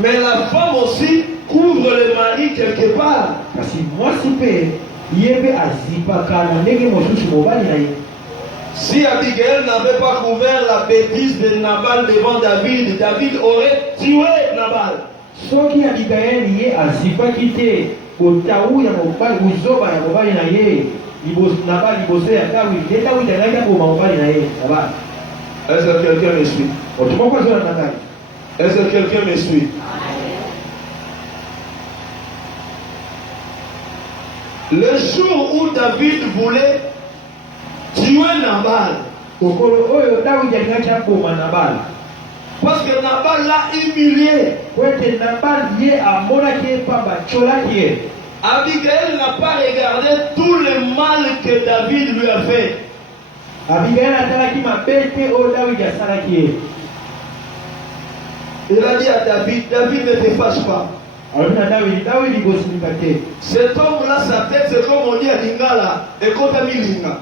Mais la femme aussi couvre le mari quelque part. Si Abigail n'avait pas couvert la bêtise de Nabal devant David, David aurait tué Nabal. Est-ce que quelqu'un me suit? Est-ce que quelqu'un me suit? Le jour où David voulait tuer Nabal, parce que Nabal l'a humilié, Abigail n'a pas regardé tout le mal que David lui a fait. Il a dit à David, David ne te fâche pas. Cet homme-là, sa tête, c'est comme on dit à Lingala, et Kotami Linga.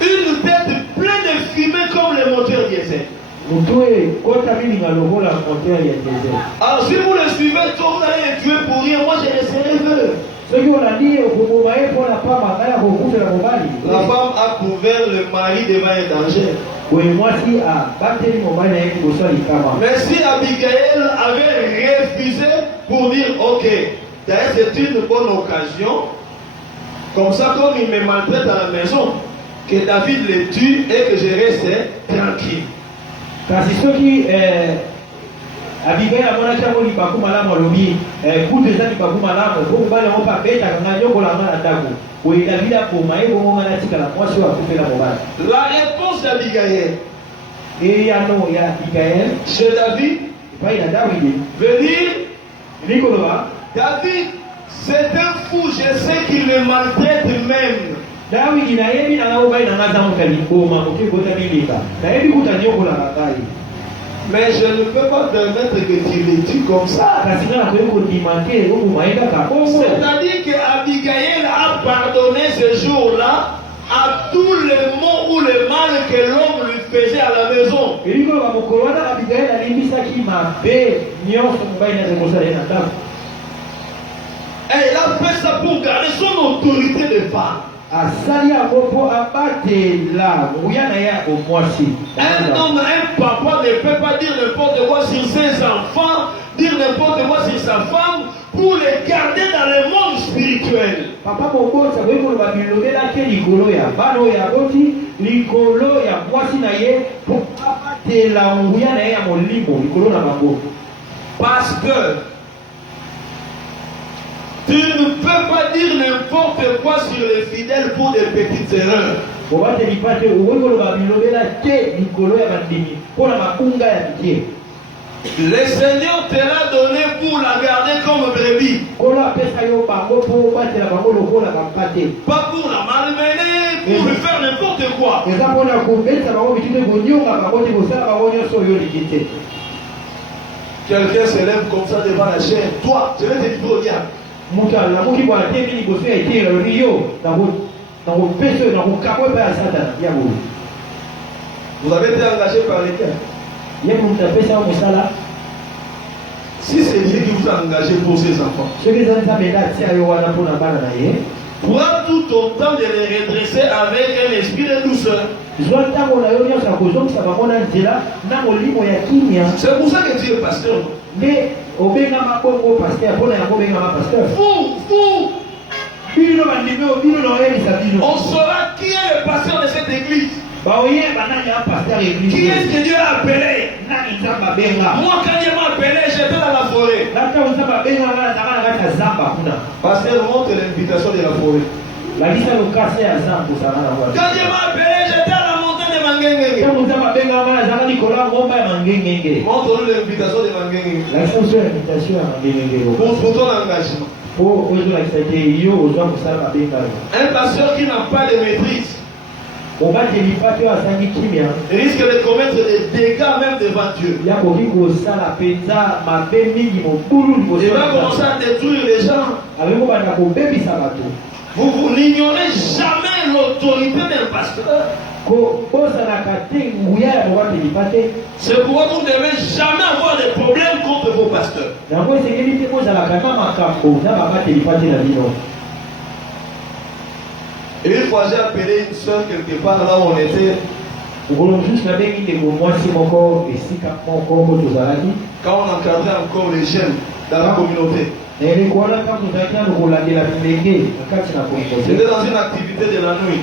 Une tête pleine de fumée comme le moteur diesel. Alors si vous le suivez, vous allez le tuer pour rien. Moi je resterai veuve. La femme a couvert le mari devant un danger. Mais si Abigail avait refusé pour dire ok, c'est une bonne occasion, comme ça comme il me maltraite à la maison, que David le tue et que je reste tranquille. Kasi soki Abigail amonaki yango libaku malamu alobi kutu eza libaku malamu po mobali yango mpe abetaka ngai yokolanga na ndako oyo David akoma ye bongo ngai natikala mwasi oyo akufela mobali. La réponse d'Abigail eyano ya Abigail chez David epai na Dawidi veut dire likoloba David c'est un fou, je sais qu'il me maltraite même. Dawidi nayebi nanga mobali nanga aza moto ya liboma moke ekota milika nayebi kuta niokolanga ngai. Mais je ne peux pas permettre que tu le tues comme ça. C'est-à-dire qu'Abigail a pardonné ce jour-là à tous les maux ou le mal que l'homme lui faisait à la maison. Et il a fait ça pour garder son autorité de femme. Un homme, un papa ne peut pas dire n'importe quoi sur ses enfants, dire n'importe quoi sur sa femme pour les garder dans le monde spirituel. Parce que tu ne peux pas dire n'importe quoi sur les fidèles pour des petites erreurs. Le Seigneur te l'a donné pour la garder comme brebis. Pas pour la malmener, pour lui faire n'importe quoi. Quelqu'un se lève comme ça devant la chaîne. Toi, je vais te livrer au diable. Vous avez été engagé par lesquels? Si c'est Dieu qui vous a engagé pour ses enfants, prends tout ton temps de les redresser avec un esprit de douceur. C'est pour ça que tu es pasteur. On saura qui est le pasteur de cette église. Qui est-ce que Dieu a appelé? Moi, quand Dieu m'a appelé, j'étais dans la forêt. Pasteur, montre l'invitation de la forêt. Quand Dieu m'a appelé, j'étais à la montagne de Mangengenge. Montre-nous l'invitation de Mangengenge. Pour ton engagement. Un pasteur qui n'a pas de maîtrise risque de commettre des dégâts même devant Dieu. Il va commencer à détruire les gens. Vous n'ignorez jamais l'autorité d'un pasteur. C'est pourquoi vous ne devez jamais avoir de problème contre vos pasteurs. Et une fois j'ai appelé une soeur quelque part là où on était. Quand on encadrait encore les jeunes dans la communauté. C'était dans une activité de la nuit.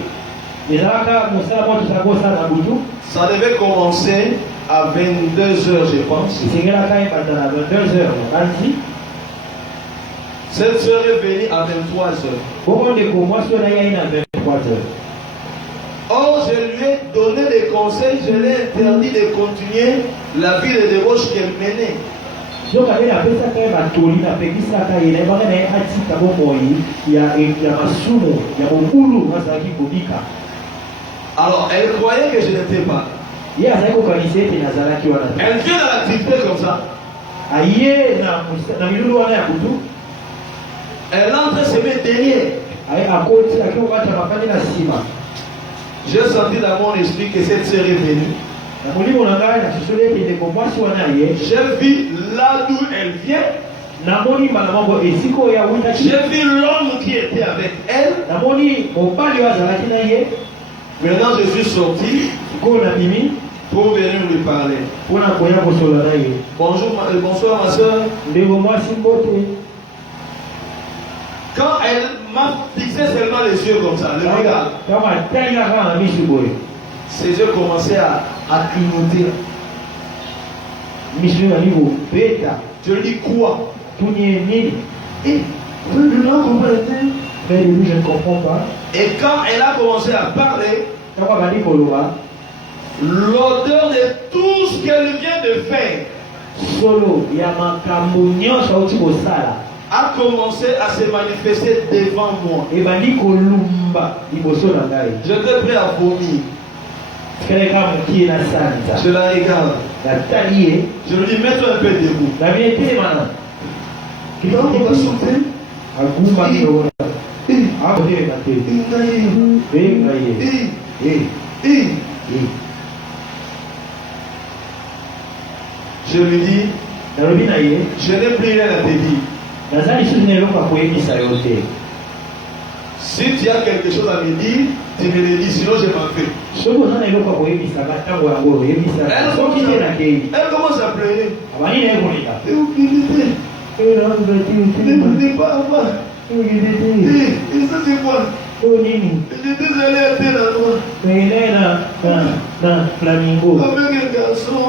Ça devait commencer à 22h, je pense. Cette soeur est venue à 23h. Or, je lui ai donné des conseils, je lui ai interdit de continuer la vie de débauche qu'elle menait. Alors, elle croyait que je n'étais pas. Elle vient dans l'activité comme ça. Elle entre se met derrière. J'ai senti dans mon esprit que cette sœur est venue. J'ai vu là d'où elle vient. J'ai vu l'homme qui était avec elle. Maintenant je suis sorti pour venir lui parler. Bonjour, bonsoir ma soeur. Quand elle m'a fixé seulement les yeux comme ça, le regard, ses yeux commençaient à clignoter. Je lui dis quoi? Et je ne comprends pas. Et quand elle a commencé à parler, l'odeur de tout ce qu'elle vient de faire a commencé à se manifester devant moi. J'étais prêt à vomir. Je la regarde. Je lui dis, mets-toi un peu debout. Quand il va sauter, je lui dis, je n'ai plus rien à te dire. Si tu as quelque chose à me dire, tu me le dis, sinon je m'en vais. Elle commence à pleurer. Ne pas avoir. Et ça c'est quoi? J'étais allé à tel endroit. Avec un garçon.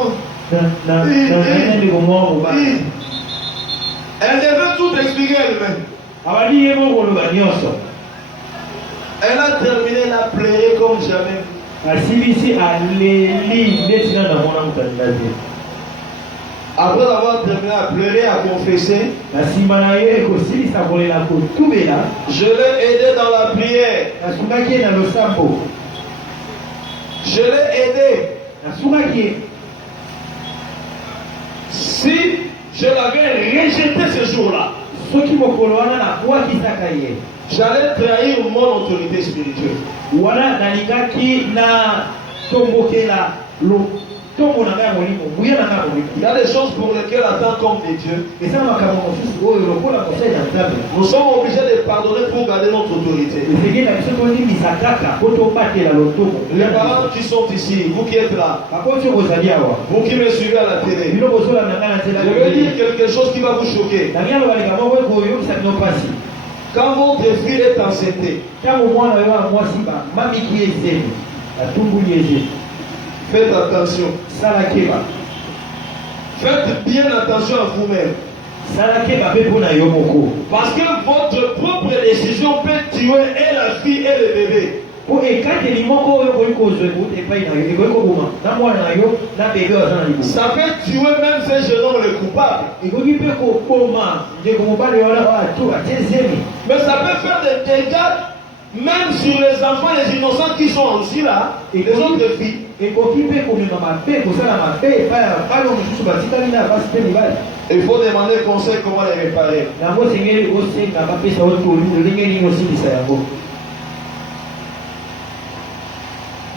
Elle devait tout expliquer elle-même. Elle a terminé la pleurer comme jamais. Après avoir terminé à pleurer, à confesser, je l'ai aidé dans la prière. Je l'ai aidé. Si je l'avais rejeté ce jour-là, j'allais trahir mon autorité spirituelle. Il y a des choses pour lesquelles, en tant qu'homme de Dieu, nous sommes obligés de pardonner pour garder notre autorité. Les parents qui sont ici, vous qui êtes là, vous qui me suivez à la télé, je vais dire quelque chose qui va vous choquer. Quand votre fille est enceinte, faites attention. Faites bien attention à vous-même. Parce que votre propre décision peut tuer et la fille et le bébé. Ça peut tuer même ces jeunes hommes le coupable. Mais ça peut faire des dégâts même sur les enfants, les innocents qui sont aussi là, et les autres filles. Il faut demander conseil comment les réparer.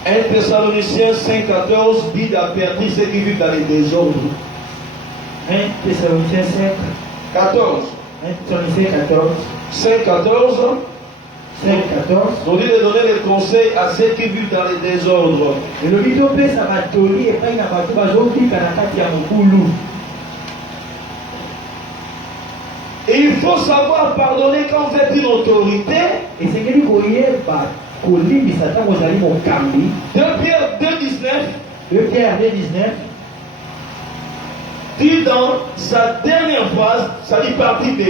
1 Thessaloniciens 5,14 dit d'avertir ceux qui vivent dans les désordres. 1 Thessaloniciens 5, 14. 1 Thessaloniciens 14. 5,14. 5, 14. On dit de donner des conseils à ceux qui vivent dans les désordres. Et il faut savoir pardonner quand vous êtes une autorité. Et c'est que 2 Pierre 2,19 dit dans sa dernière phrase, ça dit partie B.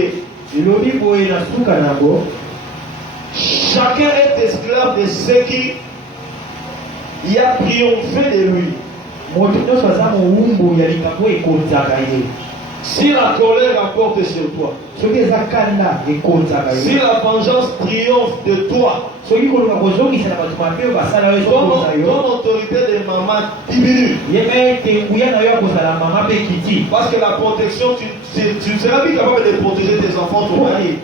Chacun est esclave de ce qui y a triomphé de lui. Si la colère emporte sur toi, si la vengeance triomphe de toi, ton autorité de maman diminue. Parce que la protection, tu ne seras plus capable de protéger tes enfants, ton mari.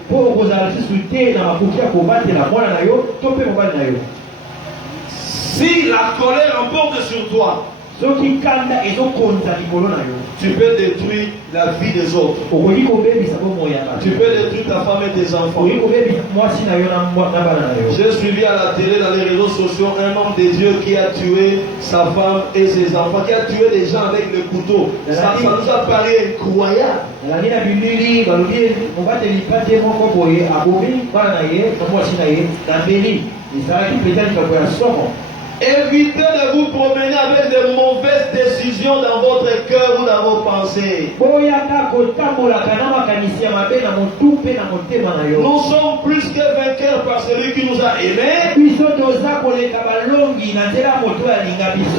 Si la colère emporte sur toi, tu peux détruire la vie des autres. Tu peux détruire ta femme et tes enfants. J'ai suivi à la télé, dans les réseaux sociaux, un homme de Dieu qui a tué sa femme et ses enfants, qui a tué des gens avec le couteau. Ça nous a paru incroyable. Évitez de vous promener avec de mauvaises décisions dans votre cœur ou dans vos pensées. Nous sommes plus que vainqueurs par celui qui nous a aimés.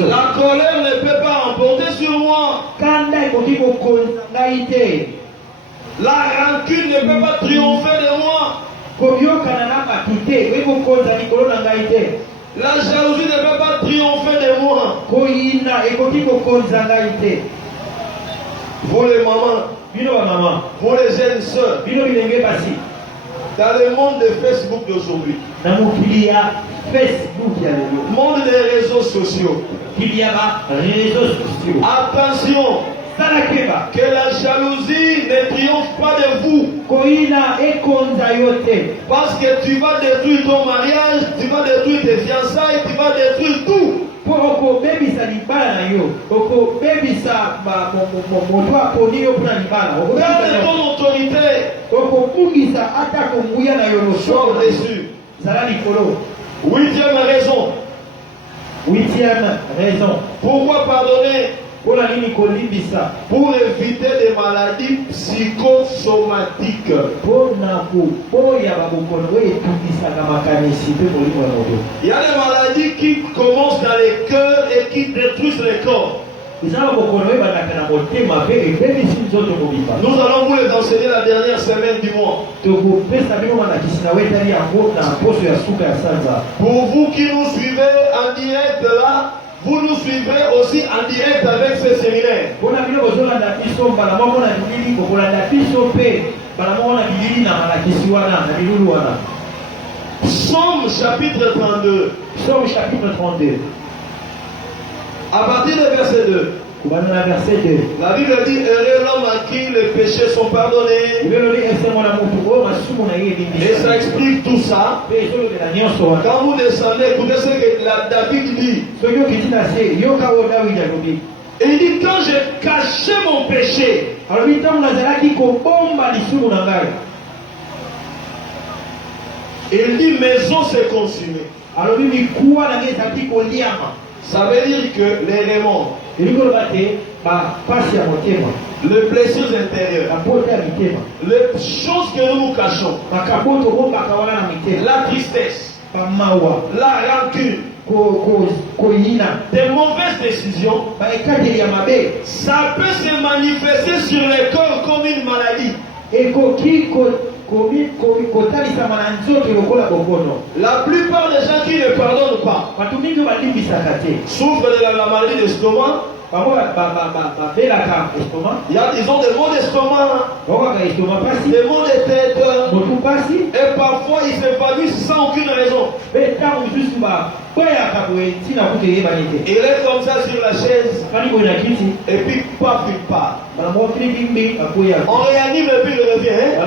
La colère ne peut pas emporter sur moi. La rancune ne peut pas triompher de moi. La jalousie ne peut pas triompher de moi. Vous les mamans, vous les jeunes sœurs, dans le monde de Facebook d'aujourd'hui, monde des réseaux sociaux, attention, que la jalousie ne triomphe pas de vous. Parce que tu vas détruire ton mariage, tu vas détruire tes fiançailles, tu vas détruire tout. Garde ton autorité. Sois au-dessus. 8e raison. Pourquoi pardonner? Pour éviter des maladies psychosomatiques. Il y a des maladies qui commencent dans les cœurs et qui détruisent les corps. Nous allons vous les enseigner la dernière semaine du mois. Pour vous qui nous suivez en direct là, vous nous suivrez aussi en direct avec ce séminaire. Psaume chapitre 32. Psaume chapitre 32. À partir du verset 2. La Bible dit, heureux l'homme à qui les péchés sont pardonnés. Et ça explique tout ça. Quand vous descendez, écoutez ce que David dit. Il dit, quand j'ai caché mon péché, il dit, mes os s'est consumé. Ça veut dire que les remords, les blessures intérieures, les choses que nous nous cachons, la tristesse, la rancune, des mauvaises décisions, ça peut se manifester sur le corps comme une maladie. La plupart des gens qui ne pardonnent pas souffrent de la maladie d'estomac. Ils ont des maux d'estomac, des maux de tête, et parfois ils s'évanouissent sans aucune raison. Il est comme ça sur la chaise, et puis paf, il part. On réanime et puis il revient.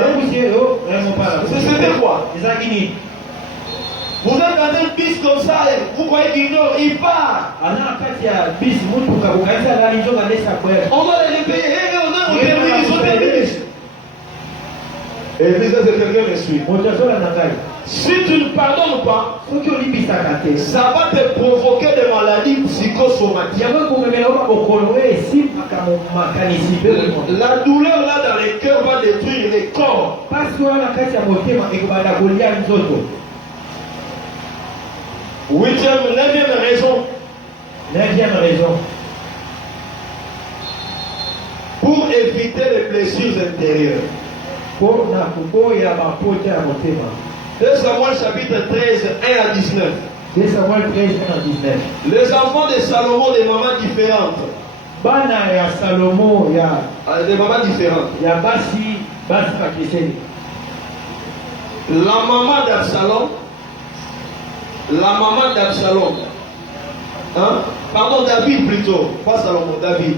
C'était quoi? Vous êtes dans un bus comme ça, et vous croyez qu'il dort, il part. On va les payer, on termine, ils sont terminés. Et puis ça, c'est quelqu'un qui suit. Si tu ne pardonnes pas, ça va te provoquer des maladies psychosomatiques. La douleur là dans les cœurs va détruire les corps. 9e raison. Pour éviter les blessures intérieures. 2 Samuel chapitre 13, 1 à 19. Les enfants de Salomon, des mamans différentes. Des mamans différentes. La maman d'Absalom. La maman d'Absalom. Hein? Pardon, David plutôt. Pas Salomon, David.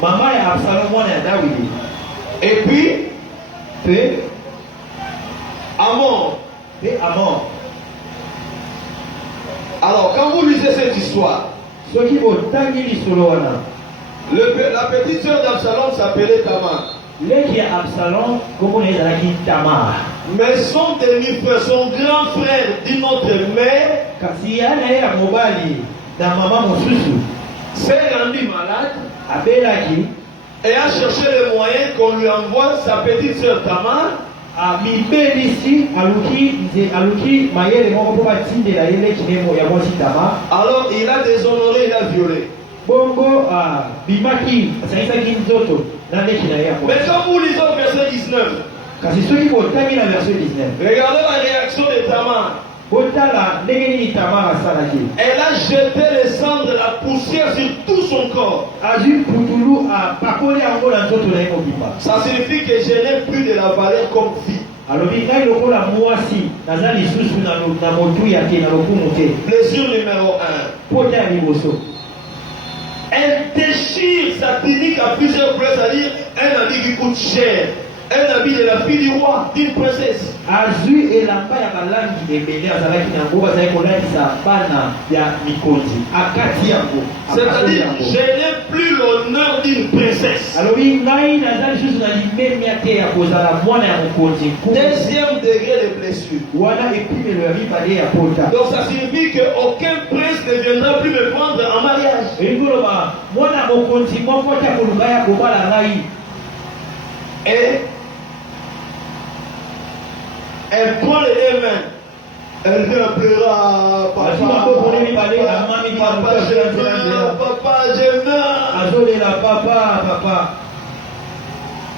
Maman et Absalom, on est David. Et puis, Amon. Alors, quand vous lisez cette histoire, la petite sœur d'Absalom s'appelait Tamar. Mais son demi-frère, son grand frère d'une autre mère, s'est rendu malade et a cherché les moyens qu'on lui envoie sa petite sœur Tamar. Alors il a déshonoré, il a violé. Mais quand vous lisez au verset 19, regardez la réaction de Tamar. Elle a jeté les cendres, la poussière sur tout son corps. Ça signifie que je n'ai plus de la valeur comme vie. Blessure numéro 1. Elle déchire sa tunique à plusieurs places, c'est-à-dire un habit qui coûte cher. Un habit de la fille du roi, d'une princesse. C'est-à-dire, je n'ai plus l'honneur d'une princesse. Deuxième degré de blessure. Donc ça signifie qu'aucun prince ne viendra plus me prendre en mariage. Et elle prend les deux mains. Elle vient pleurer. Papa, Papa, je meurs, papa, je meurs. azolela papa papa.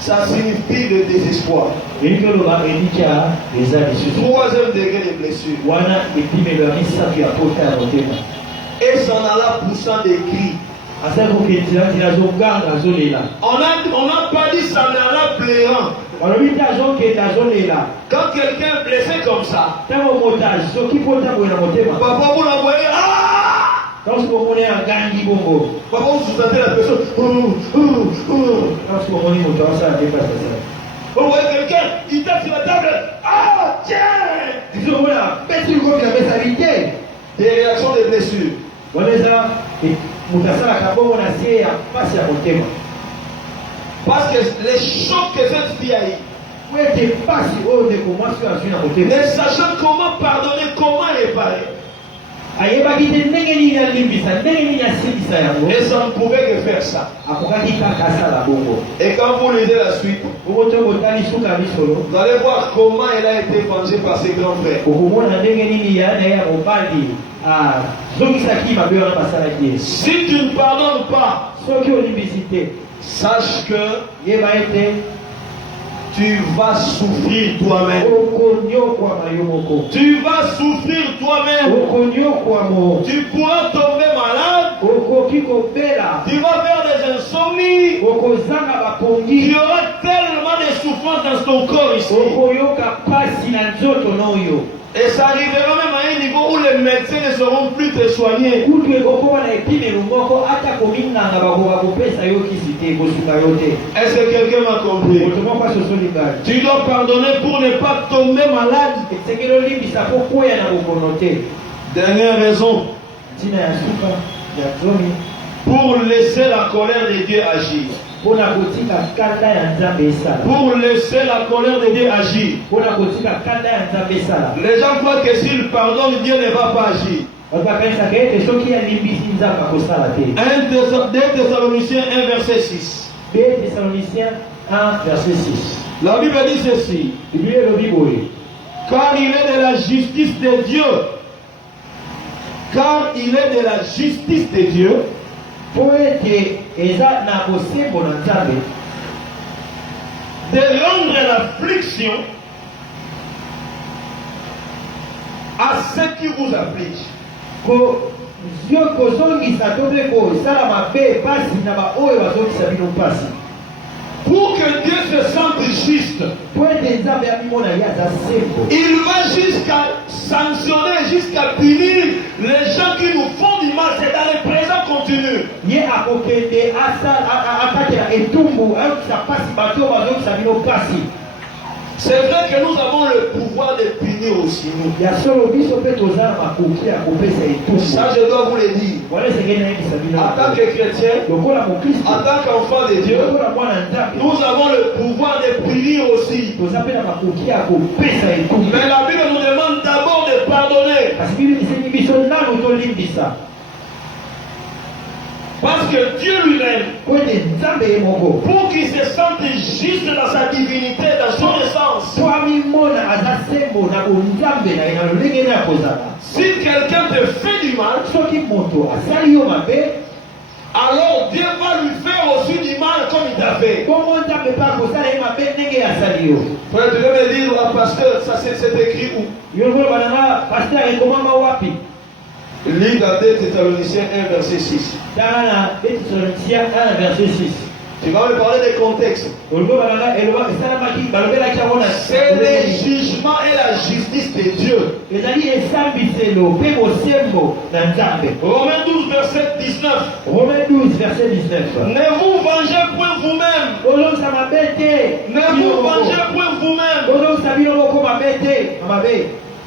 Ça signifie le désespoir. Elikoloba elikia eza lisusu. Troisième degré de blessure. Wana epimelo ya misato ya pota ya motema. Et s'en alla poussant des cris. Asali kokendela azoganga azolela. On n'a pas dit s'en alla pleurant. Balobi te azokenda azolela. Quand quelqu'un est blessé comme ça, Ntango motage soki pota boye na motema. papa, vous la voyez, ah! Quand vous comprenez un gangi bongo. Papa, vous sous-entendez la personne. Quand vous comprenez mon temps, ça dépasse ça. Vous voyez quelqu'un, il tape sur la table. Ah, tiens! Disons, voilà, bête du groupe qui avait sa vie. Des réactions de blessures. Voilà ça. Et Moukassa a bon on a essayé à passer à mon thème. Parce que les chocs que cette fille a eu, Où était passé au décommence à mon thème. ne sachant comment pardonner, comment réparer. Ayeba kite ndenge ya limbisa, ndenge ya sibisa yango. Et ça ne pouvait que faire ça. Akokaki kaka sala bongo. Et quand vous lisez la suite, Bongo tali suka bisolo. vous allez voir comment elle a été vengée par ses grands frères. Okomona ndenge nini ya na ya mobali zongisaki mabe wana basalaki. Si tu ne pardonnes pas, Soki olimbisi te, sache que yeba ete tu vas souffrir toi-même. okonyokwama yo moko. Tu vas souffrir toi-même. Okonyokwamo. Tu pourras tomber malade. Okoki kobela. Tu vas faire des insomnies. Okozanga Il bapongi. y aura tellement de souffrance dans ton corps ici. Okoyoka pasi na nzoto noyo. Et ça arrivera même à un niveau où les médecins ne sauront plus te soigner. Kutu ekokoma na epimelo moko ata kominganga bakoka kopesa yo kisi te kosuka yo te. Est-ce que quelqu'un m'a compris? Moto moko asosoli ngai. Tu dois pardonner pour ne pas tomber malade. Esengeli olimbisa mpo koya na bokono te. Dernière raison, Ntina ya suka ya zomi pour laisser la colère de Dieu agir. mpona kotika kanda ya nzambe esala. Pour laisser la colère de Dieu agir. Mpona kotika kanda ya nzambe esala. Les gens croient que s'ils pardonnent, Dieu ne va pas agir. Bato bakanisaka ete soki alimbisi nzambe akosala te. 2 Thessaloniciens 1 verset 6. 2 Thessaloniciens 1 verset 6. La Bible dit ceci. Biblia elobi boye. Car il est de la justice de Dieu. Car il est de la justice de Dieu. Po ete eza na bosembo na nzambe De rendre l'affliction à ceux qui vous affligent. kozongisa to mpe kosala mabe pasi na baoyo bazongisa bino pasi. Pour que Dieu se sente juste, Po ete nzambe abimona ye aza sembo. il va jusqu'à sanctionner, jusqu'à punir les gens qui nous font du mal. C'est dans le présent continu. Ye akokende akatela etumbu ayokisa pasi bato bazongisa bino pasi. C'est vrai que nous avons le pouvoir de punir aussi nous. Ya solo biso mpe toza na makoki ya kopesa etumbu. Ça, je dois vous le dire. Wala esengeli nayebisa bino. En tant que chrétien, lokola mokristo, en tant qu'enfant de Dieu, lokola mwana nzambe, nous avons le pouvoir de punir aussi. toza mpe na makoki ya kopesa etumbu. Mais la Bible nous demande d'abord de pardonner. Kasi Biblia esengi biso nanu tolimbisa. Parce que Dieu lui-même, Po ete nzambe ye moko pour qu'il se sente juste dans sa divinité, dans son essence, po amimona aza sembo na bonzambe na ye na lolenge na ya kozala. si quelqu'un te fait du mal, Soki moto asali yo mabe, alors Dieu va lui faire aussi du mal comme il t'a fait. bongo nzambe mpe akosala ye mabe ndenge asali yo. Frère, tu veux me dire, la pasteur, ça c'est écrit où? Yo koloba nanga paster ekomama wapi? Lis dans 2 Thessaloniciens 1 verset 6. Tala na 2 Thessaloniciens 1 verset 6. Tu vas me parler des contextes. Koloba nanga eloba esalamaki balobelaki yango na C'est le jugement et la justice de Dieu. ezali esambiselo mpe bosembo na nzambe. Romains 12 verset 19. Romains 12 verset 19. Ne vous vengez point vous-même. Ozongisa mabe te. Ne vous vengez point vous-même. Ozongisa bino moko mabe te na mabe.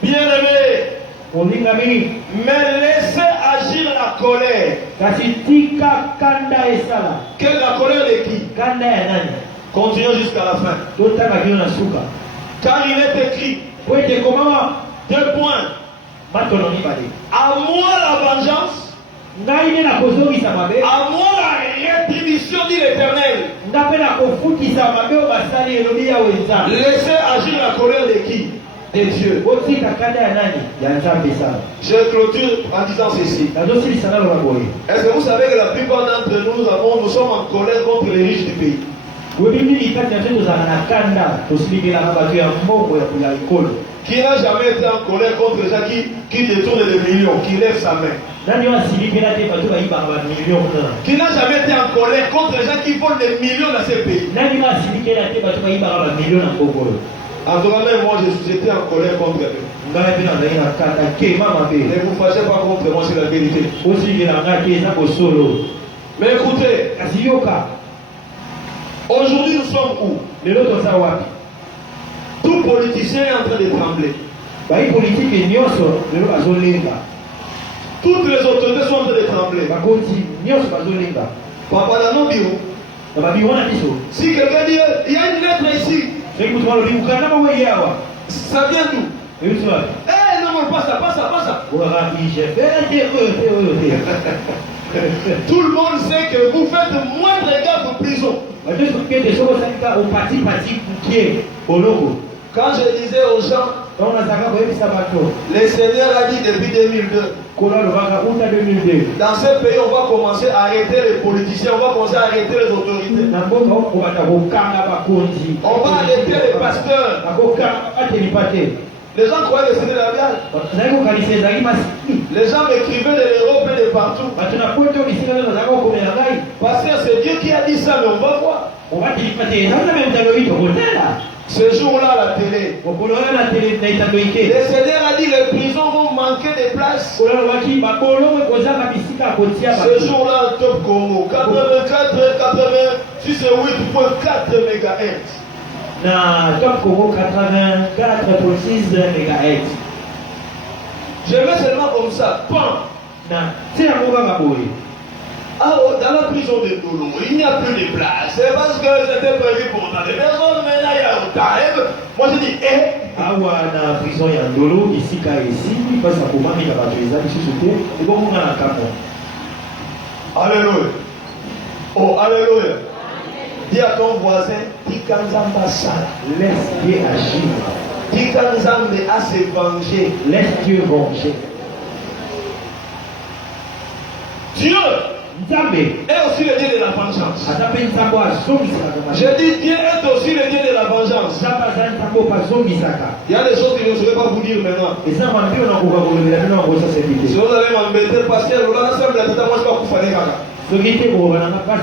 Bien-aimés, Olingami mais laissez agir la colère. kasi tika kanda esala. Quelle la colère de qui? Kanda ya nani? Continuons jusqu'à la fin. Totaka bino na suka. Car il est écrit, Po ete komama 2 points. matono mibale. À moi la vengeance, Ngai nde na kozongisa mabe. à moi la rétribution, dit l'Éternel. Nga mpe na kofutisa mabe oyo basali elobi yawe eza. Laissez agir la colère de qui? de Dieu. Je clôture en disant ceci. Est-ce que vous savez que la plupart d'entre nous sommes en colère contre les riches du pays? Qui n'a jamais été en colère contre les gens qui détournent des millions, qui lèvent sa main? Qui n'a jamais été en colère contre les gens qui volent des millions dans ces pays? En tout cas, même moi, j'étais en colère contre eux. Ne vous fâchez pas contre moi, c'est la vérité. Mais écoutez, aujourd'hui nous sommes où? Tout politicien est en train de trembler. Toutes les autorités sont en train de trembler. Papa dans nos bureaux. Si quelqu'un dit, il y a une lettre ici. Ça vient d'où? Eh non, pas ça, pas ça, pas ça. Tout le monde sait que vous faites moindre gaffe de prison. Quand je disais aux gens, le Seigneur a dit depuis 2002, dans ce pays on va commencer à arrêter les politiciens, on va commencer à arrêter les autorités. On va arrêter les pasteurs. Les gens croyaient que c'était la blague. Les gens m'écrivaient de l'Europe et de partout. Pasteur, c'est Dieu qui a dit ça, mais on va voir. Ce jour-là, la télé. Le Seigneur a dit que les prisons vont manquer de place. Ce jour-là, Top Congo, 84, 88.4 MHz. Top Congo 84.6 MHz. Je vais seulement comme ça. Pan. Ah, dans la prison de Ndolo, il n'y a plus de place. C'est parce que c'était prévu pour tant de personnes, mais là il y a autant. Moi je dis, ah ouais, dans la prison il y a Ndolo, ici, il passe à comment il y a pas de résultat, ici, c'était, et bon, on a un camon. Alléluia. Oh, alléluia. Dis à ton voisin, Tikanzamba Sala. Laisse Dieu agir. Tikanzamba à se venger. Laisse Dieu venger. Dieu est aussi le Dieu de la vengeance. Je dis Dieu est aussi le Dieu de la vengeance. Il y a des choses que je ne saurais pas vous dire maintenant. Si vous allez m'embêter, pasteur, là, ça me l'a dit à moi, je ne sais pas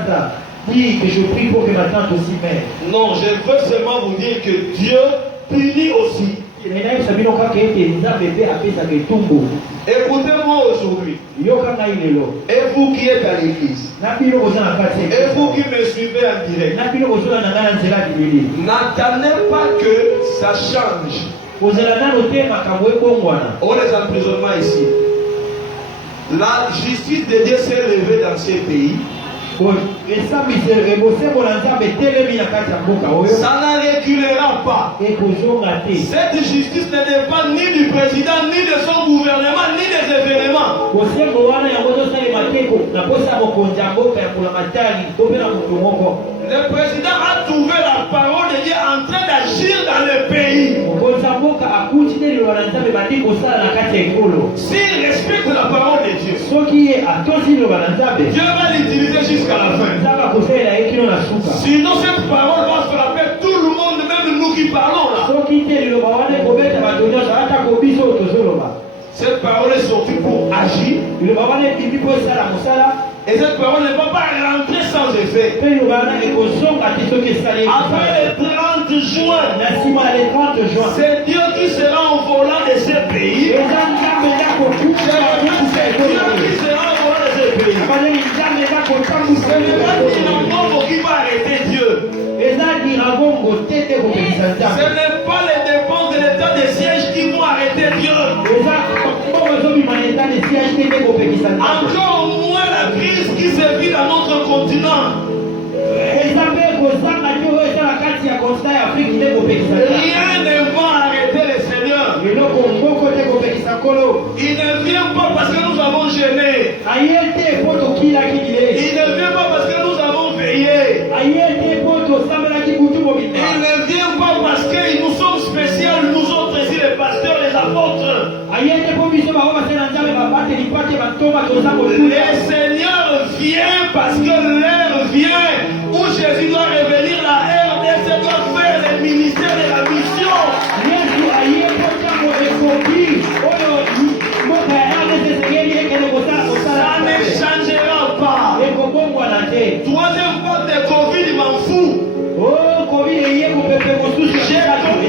que je prie pour que ma tante aussi meure. Non, je veux seulement vous dire que Dieu punit aussi. Écoutez-moi aujourd'hui. Et vous qui êtes à l'église, et vous qui me suivez en direct, n'attendez pas que ça change. Oh, les emprisonnements ici. La justice de Dieu s'est levée dans ces pays. Ça ne reculera pas. Cette justice ne dépend ni du président, ni de son gouvernement, ni des événements. Le président a trouvé la parole de Dieu en train d'agir dans le pays. S'il respecte la parole de Dieu, Dieu va l'utiliser jusqu'à la fin. Sinon cette parole va frapper tout le monde, même nous qui parlons là. Cette parole est sortie pour agir. Et cette parole ne va pas rentrer sans effet. Après le 30 juin, c'est Dieu qui sera en volant de ce pays. C'est Dieu qui sera en volant de ce pays. Ce n'est pas Diragongo qui va arrêter Dieu. Ce n'est pas les dépenses de l'état de siège qui vont arrêter Dieu. Encore moins la crise qui se vit dans notre continent. Rien ne va arrêter le Seigneur. Il ne vient pas parce que nous avons gêné. Il ne vient pas parce que nous avons veillé. Il ne vient pas parce que nous sommes spéciaux, nous autres ici les Le Seigneur vient parce que l'heure vient où Jésus doit revenir. La RDC doit faire le ministère de la mission. Ça ne changera pas. Troisième fois de Covid, il m'en fout.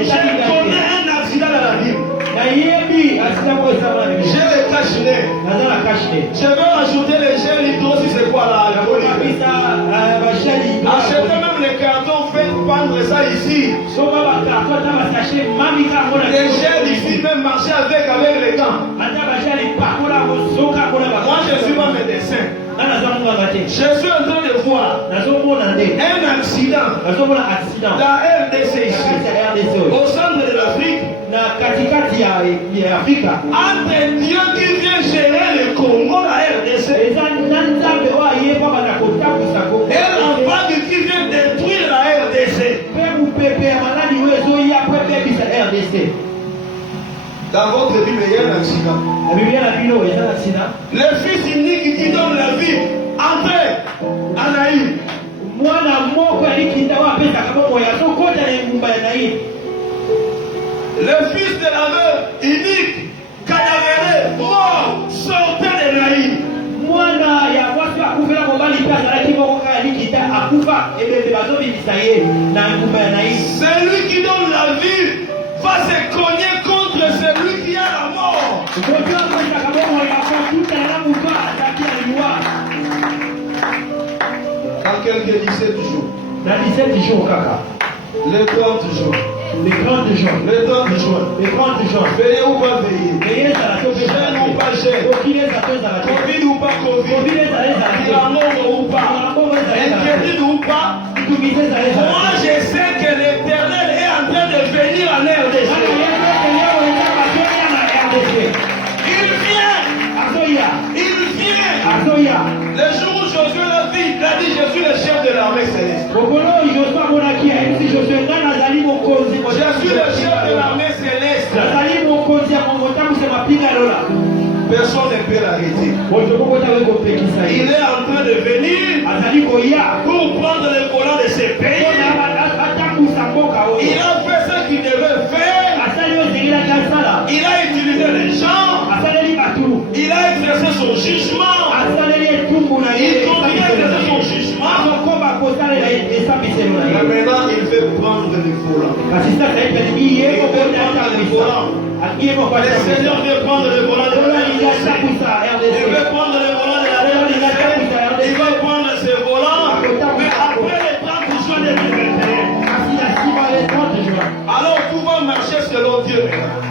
Je connais un accident dans la ville. J'ai le cache-nez. Je veux ajouter les gels hydro si c'est quoi là. Achetez même les cartons, faites prendre ça ici. Les gels ici, même marcher avec les gants. Moi je suis pas médecin. Je suis en train de voir un accident dans RDC ici, au centre de l'Afrique, entre Dieu qui vient gérer le Congo, la RDC, et l'enfant qui vient détruire la RDC. Dans votre vie, il y a un accident. Le fils unique qui donne la vie, André, Anaï. Le fils de la veuve unique, Kayavere, mort, sortez de Naïm. Celui qui donne la vie va se cogner contre celui qui a la mort. Dans quelques 17 jours. Les 30 jours. Les 30 juin. Les 30 juin. Les 30 juin. Veillez ou pas veillez. Veillez à la Gêne ou pas gêne. Covid ou pas Covid. L'amour ou pas. Inquiétude ou pas. Moi je sais que l'Éternel est en train de venir en RDC. Il vient. Le jour où Josué l'a dit, il a dit je suis le chef de l'armée céleste. Je suis le chef de l'armée céleste. Personne ne peut l'arrêter. Il est en train de venir pour prendre le volant de ce pays. Il a fait ce qu'il devait faire. Il a utilisé les gens. Il a exercé son jugement. Il continue à exercer son jugement. Mais maintenant, il veut prendre le volant. Le Seigneur veut prendre le volant de la RDC. Il veut prendre le volant de la RDC. Il veut prendre ce volant. Mais après les 30 juin 2021. Alors tout va marcher selon Dieu maintenant.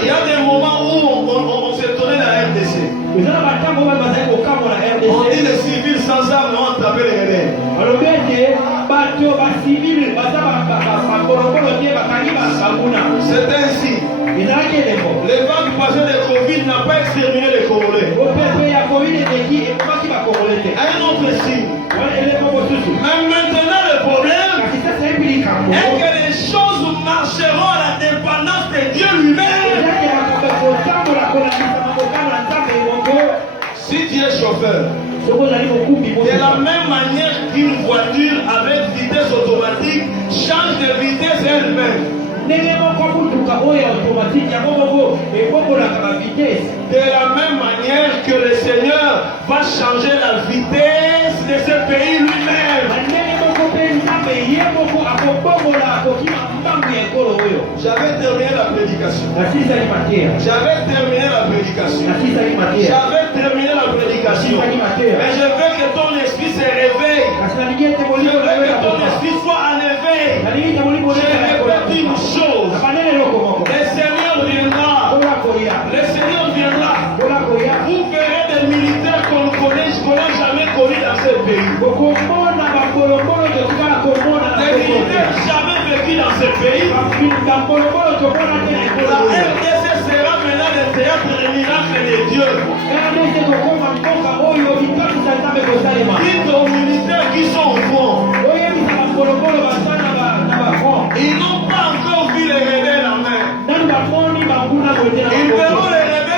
Il y a des moments où on se tournait la RDC. On dit les civils sans armes ont attrapé les rebelles. C'est ainsi. Le vent du passé de Covid n'a pas exterminé les Congolais. Un autre signe. Mais maintenant le problème est que les choses marcheront à la dépendance de Dieu lui-même. Si tu es chauffeur, de la même manière qu'une voiture avec vitesse automatique change de vitesse elle-même. De la même manière que le Seigneur va changer la vitesse de ce pays lui-même. J'avais terminé la prédication. Mais je veux que ton esprit se réveille. Je veux que ton esprit soit en éveil. Je répète une chose. Le Seigneur viendra. Vous verrez des militaires qu'on n'a jamais connus dans ce pays. Des militaires jamais vécus dans ce pays. La RDC sera maintenant le théâtre des miracles de Dieu. Dites aux militaires qui sont au front. Ils n'ont pas encore vu les rebelles en main. Ils verront les rebelles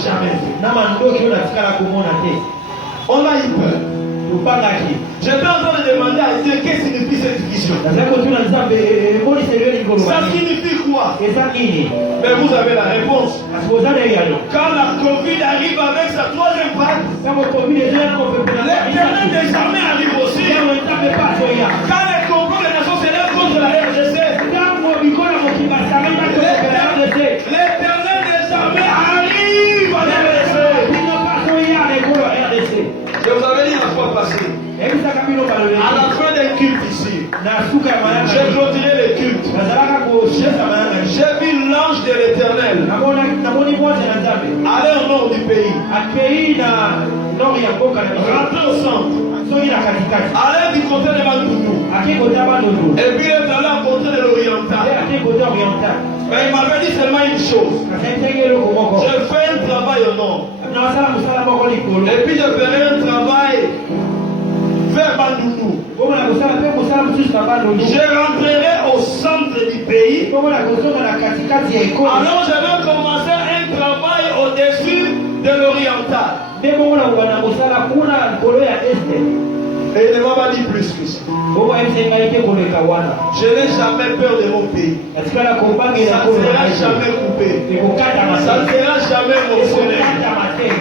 jamais vu. On a eu peur. J'étais en train de demander à Dieu qu'est-ce que signifie cette vision. Ça signifie quoi? Mais vous avez la réponse. Quand la Covid arrive avec sa troisième vague, l'Éternel des armées arrive aussi. Quand les complots des nations s'élèvent contre la RGC, l'Éternel des armées arrive à la RDC. Je vous avais dit la fois passée, à la fin d'un culte ici, j'ai clôturé le culte. J'ai vu l'ange de l'Éternel aller au nord du pays, rentrer au centre, aller du côté de Bandounou, et puis être allé à côté de l'oriental. Mais il m'avait dit seulement une chose: je fais un travail au nord, et puis je ferai un travail vers Bandounou. Je rentrerai au centre du pays. Alors je vais commencer un travail au-dessus de l'oriental. Et il ne m'a pas dit plus que ça. Je n'ai jamais peur de mon pays. Ça ne sera jamais coupé. Ça ne sera jamais morcelé.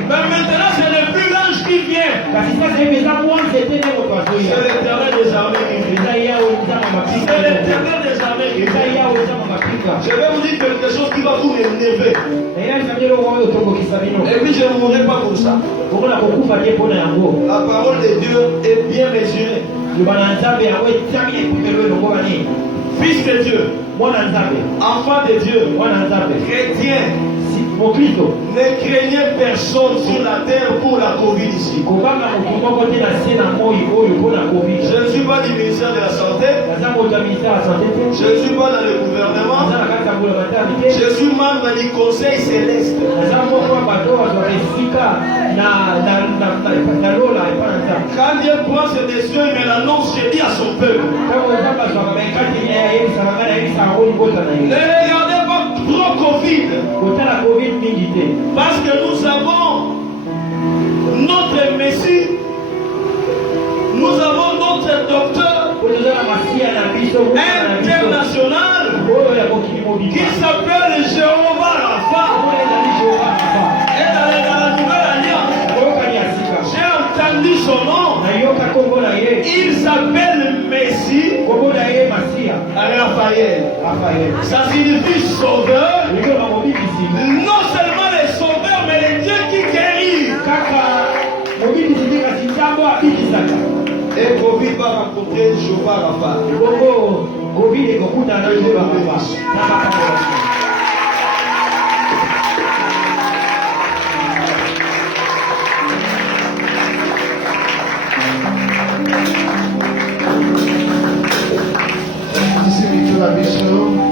Mais maintenant, ce n'est plus l'ange qui vient. C'est l'Éternel des armées qui vient. C'est l'Éternel des armées qui vient. Je vais vous dire quelque chose qui va vous énerver. Et puis je ne mourrai pas pour ça. La parole de Dieu est bien mesurée. Fils de Dieu, enfant de Dieu, chrétien, ne craignez personne sur la terre pour la Covid ici. Je ne suis pas du ministère de la Santé. Je ne suis pas dans le gouvernement. Je suis membre du Conseil céleste. Quand Dieu prend ses décisions, il me l'annonce, je dis à son peuple. Ne regardez pas trop Covid. Parce que nous avons notre Messie, nous avons notre docteur international qui s'appelle Jéhovah Rapha. Et dans la nouvelle alliance, j'ai entendu son nom. Il s'appelle Messie Raphaël. Ça signifie sauveur. Non seulement les sauveurs, mais les dieux qui guérissent. Et Covid va rencontrer Jéhovah Rapha.